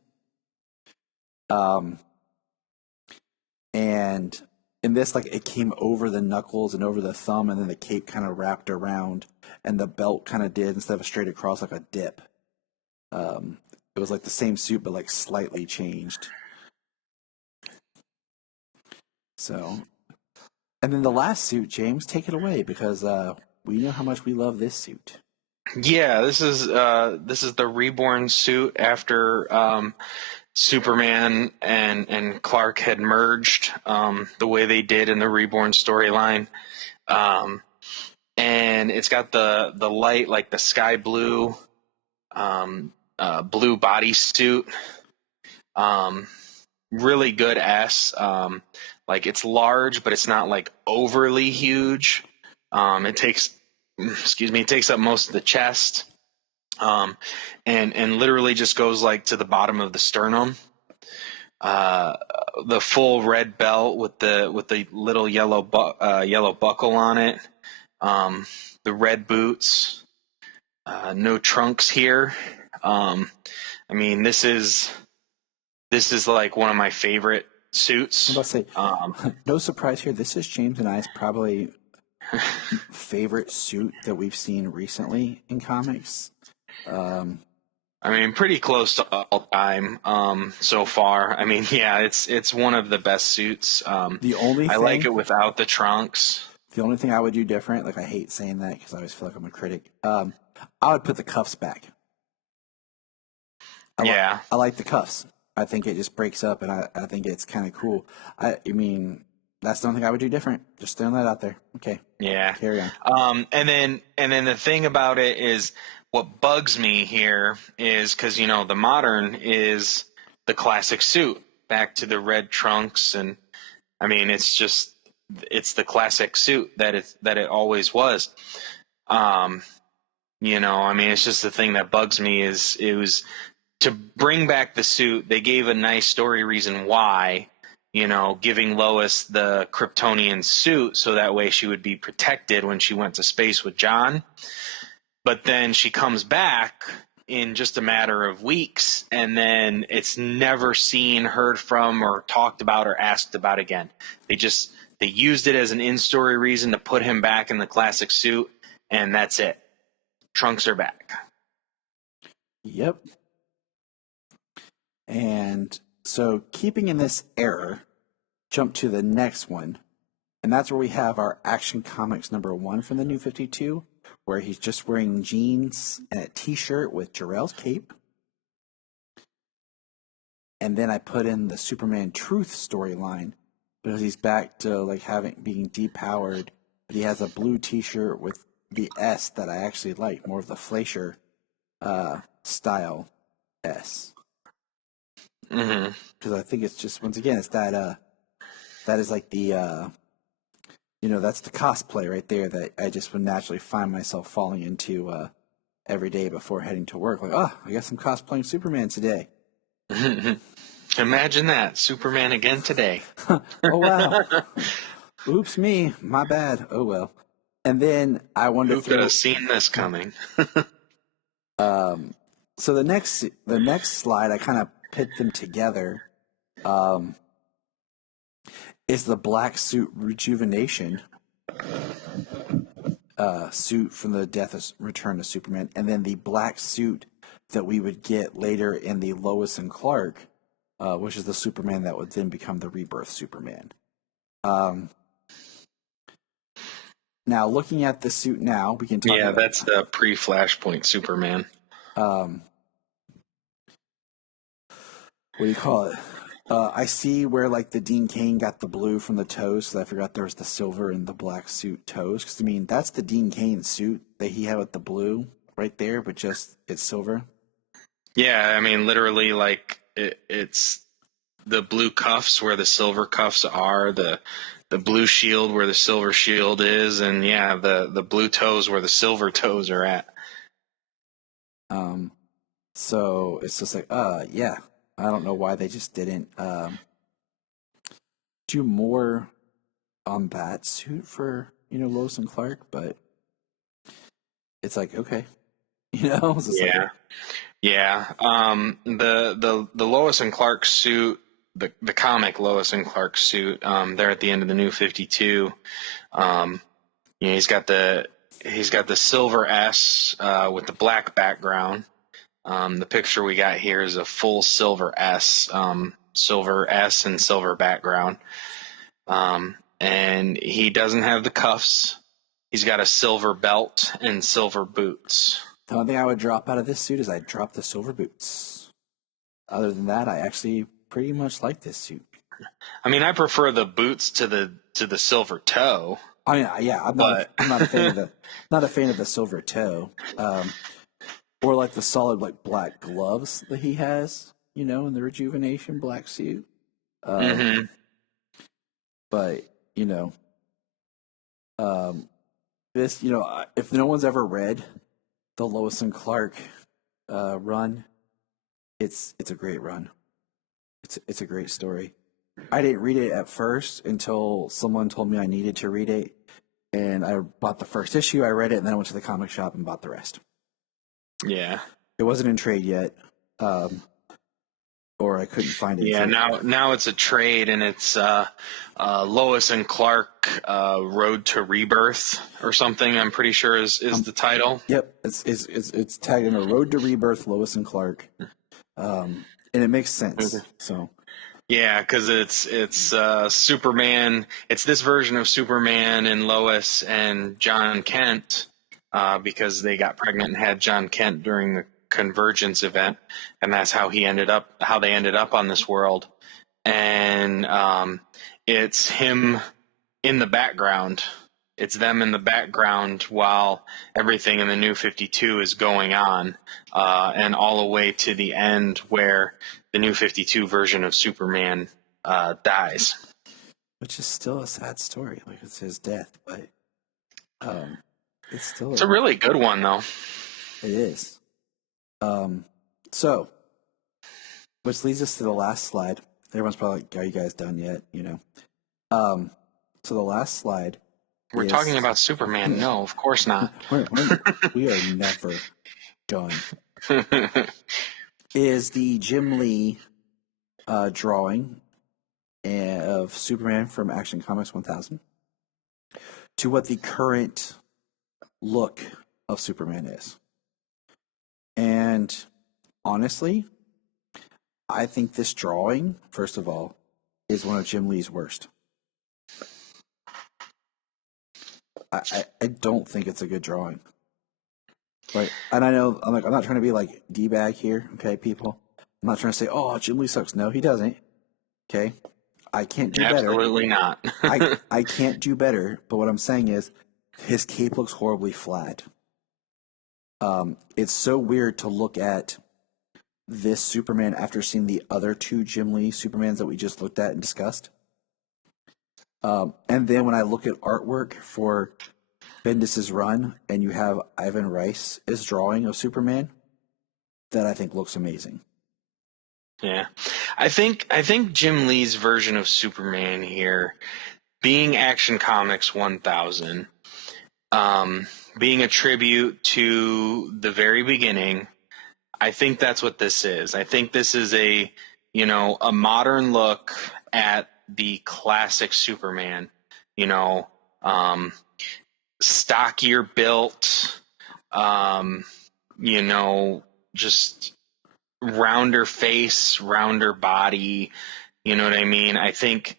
And in this, like, it came over the knuckles and over the thumb, and then the cape kind of wrapped around, and the belt kind of did, instead of straight across, like a dip. It was like the same suit, but like slightly changed. So, and then the last suit, James, take it away, because we know how much we love this suit. Yeah, this is the Reborn Suit after Superman and Clark had merged the way they did in the Reborn storyline. And it's got the light, like the sky blue blue bodysuit. Really good S. Like, it's large, but it's not like overly huge. It takes up most of the chest. And literally just goes like to the bottom of the sternum. The full red belt with the little yellow buckle on it. The red boots. No trunks here. I mean, this is like one of my favorite suits. I'm about to say, no surprise here. This is James and I's probably favorite suit that we've seen recently in comics. I mean, pretty close to all time so far. I mean, yeah, it's one of the best suits. The only thing, I like it without the trunks. The only thing I would do different, like, I hate saying that because I always feel like I'm a critic. I would put the cuffs back. I like the cuffs. I think it just breaks up, and I think it's kind of cool. I mean, that's the only thing I would do different. Just throwing that out there. Okay. Yeah. Carry on. And then the thing about it is, what bugs me here is, because, the modern is the classic suit, back to the red trunks, and I mean, it's the classic suit that it always was. I mean, it's just the thing that bugs me is it was to bring back the suit. They gave a nice story reason why, giving Lois the Kryptonian suit so that way she would be protected when she went to space with John. But then she comes back in just a matter of weeks, and then it's never seen, heard from, or talked about, or asked about again. They used it as an in-story reason to put him back in the classic suit, and that's it. Trunks are back. Yep. And so, keeping in this error, jump to the next one, and that's where we have our Action Comics #1 from the New 52, where he's just wearing jeans and a t-shirt with Jor-El's cape. And then I put in the Superman Truth storyline, because he's back to like being depowered, but he has a blue t-shirt with the S that I actually like, more of the Fleischer style S. Mm-hmm. Because I think it's just, once again, it's that is like the that's the cosplay right there that I just would naturally find myself falling into every day before heading to work. Like, I guess I'm cosplaying Superman today. Imagine that. Superman again today. Oh, wow. Oops, me. My bad. Oh, well. And then I wanted Who could have seen this coming? So the next slide, I kind of put them together. Is the black suit rejuvenation suit from the Return of Superman, and then the black suit that we would get later in the Lois and Clark, which is the Superman that would then become the Rebirth Superman. Now, looking at the suit now, we can talk about... Yeah, that's the pre-Flashpoint Superman. What do you call it? I see where like the Dean Cain got the blue from the toes, so I forgot there was the silver and the black suit toes. Because I mean, that's the Dean Cain suit that he had with the blue right there, but just it's silver. Yeah, I mean, literally, like it's the blue cuffs where the silver cuffs are, the blue shield where the silver shield is, and yeah, the blue toes where the silver toes are at. So it's just like, yeah. I don't know why they just didn't do more on that suit for, Lois and Clark, but it's like, okay. It's just Yeah. like, Yeah. The Lois and Clark suit, the comic Lois and Clark suit, they're at the end of the New 52. He's got the silver S with the black background. The picture we got here is a full silver S and silver background. And he doesn't have the cuffs. He's got a silver belt and silver boots. the only thing I would drop out of this suit is I'd drop the silver boots. Other than that, I actually pretty much like this suit. I mean, I prefer the boots to the silver toe. I mean, yeah, I'm not a fan of the silver toe, or like the solid like black gloves that he has, in the rejuvenation black suit. But this, if no one's ever read the Lois and Clark run, it's a great run. It's a great story. I didn't read it at first until someone told me I needed to read it, and I bought the first issue. I read it, and then I went to the comic shop and bought the rest. Yeah. It wasn't in trade yet, or I couldn't find it. Yeah, now it's a trade, and it's Lois and Clark Road to Rebirth or something. I'm pretty sure is the title. Yep, it's tagged in a Road to Rebirth, Lois and Clark, and it makes sense. So. Yeah, because it's Superman. It's this version of Superman and Lois and John Kent, because they got pregnant and had John Kent during the Convergence event, and that's how they ended up on this world. And it's him in the background. It's them in the background while everything in the New 52 is going on, and all the way to the end where the New 52 version of Superman dies. Which is still a sad story. Like, it's his death, but it's a really good one, though. It is. So, which leads us to the last slide. Everyone's probably like, are you guys done yet? So the last slide. We're talking about Superman. No, of course not. We are never done. Is the Jim Lee drawing of Superman from Action Comics 1000 to what the current look of Superman is. And honestly, I think this drawing, first of all, is one of Jim Lee's worst. I don't think it's a good drawing. Right. And I know I'm not trying to be like D-bag here, okay, people. I'm not trying to say, oh, Jim Lee sucks. No, he doesn't. Okay. I can't do better. Absolutely not. I can't do better, but what I'm saying is his cape looks horribly flat. It's so weird to look at this Superman after seeing the other two Jim Lee Supermans that we just looked at and discussed. And then when I look at artwork for Bendis's run, and you have Ivan Reis's drawing of Superman, that I think looks amazing. Yeah, I think Jim Lee's version of Superman here, being Action Comics 1000, being a tribute to the very beginning, I think that's what this is. I think this is a modern look at the classic Superman. Stockier built, just rounder face, rounder body. You know what I mean? I think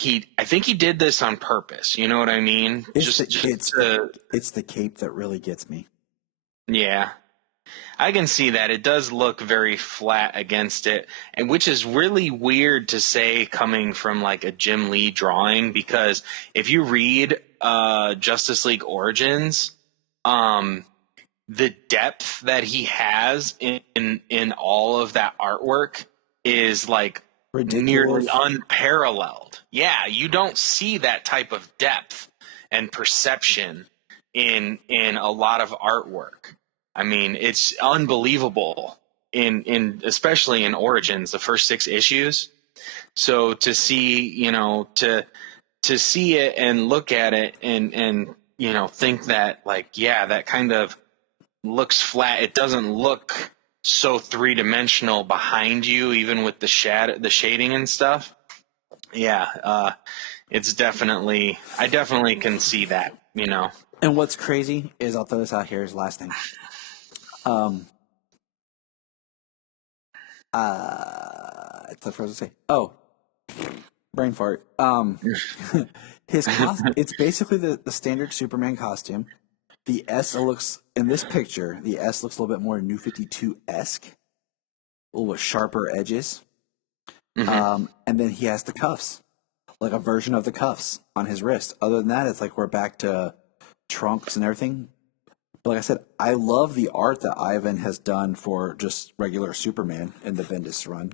he did this on purpose. You know what I mean? It's the cape that really gets me. Yeah. I can see that. It does look very flat against it, and which is really weird to say coming from like a Jim Lee drawing, because if you read Justice League Origins, the depth that he has in all of that artwork is like nearly unparalleled. Yeah, you don't see that type of depth and perception in a lot of artwork. I mean, it's unbelievable in especially in Origins, the first 6 issues. So to see, to see it and look at it and think that like, yeah, that kind of looks flat. It doesn't look so 3-dimensional behind you, even with the shading and stuff. Yeah, it's definitely, I definitely can see that, And what's crazy is, I'll throw this out here as last thing. It's the first to say. Oh, brain fart. His costume. It's basically the standard Superman costume. The S looks in this picture. The S looks a little bit more New 52-esque, a little bit sharper edges. Mm-hmm. And then he has the cuffs, like a version of the cuffs on his wrist. Other than that, it's like we're back to trunks and everything. But like I said, I love the art that Ivan has done for just regular Superman in the Bendis run.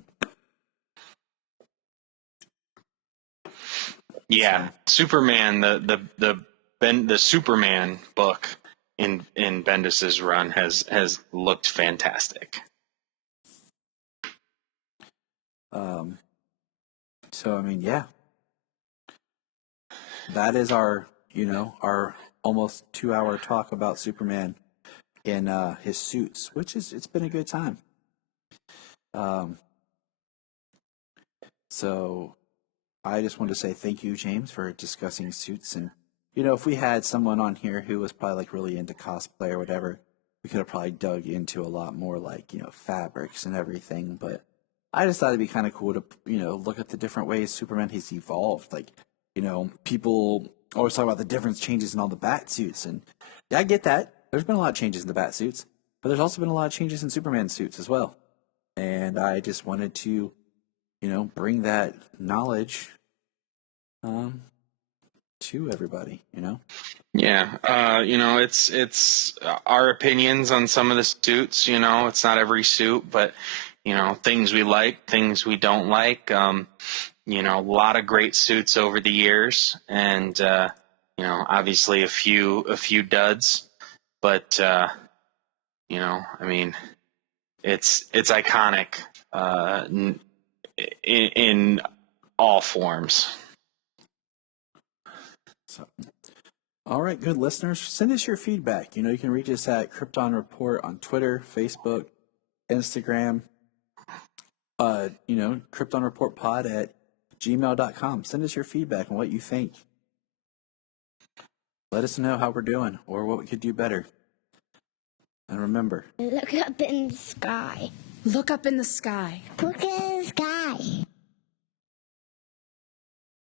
Yeah, so. Superman, the Superman book in Bendis's run has looked fantastic. So I mean, yeah, that is our almost 2-hour talk about Superman in his suits, which it's been a good time. So I just want to say thank you, James, for discussing suits. And if we had someone on here who was probably like really into cosplay or whatever, we could have probably dug into a lot more like fabrics and everything. But I just thought it'd be kind of cool to look at the different ways Superman has evolved. Like people always talk about the difference changes in all the bat suits, and yeah, I get that. There's been a lot of changes in the bat suits, but there's also been a lot of changes in Superman suits as well. And I just wanted to, bring that knowledge to everybody, Yeah, it's our opinions on some of the suits. It's not every suit, but things we like, things we don't like. A lot of great suits over the years, and obviously a few duds, but I mean, it's iconic in all forms. So, all right, good listeners, send us your feedback. You can reach us at Krypton Report on Twitter, Facebook, Instagram. Krypton Report Pod at gmail.com. Send us your feedback on what you think. Let us know how we're doing or what we could do better. And remember, look up in the sky. Look up in the sky. Look in the sky.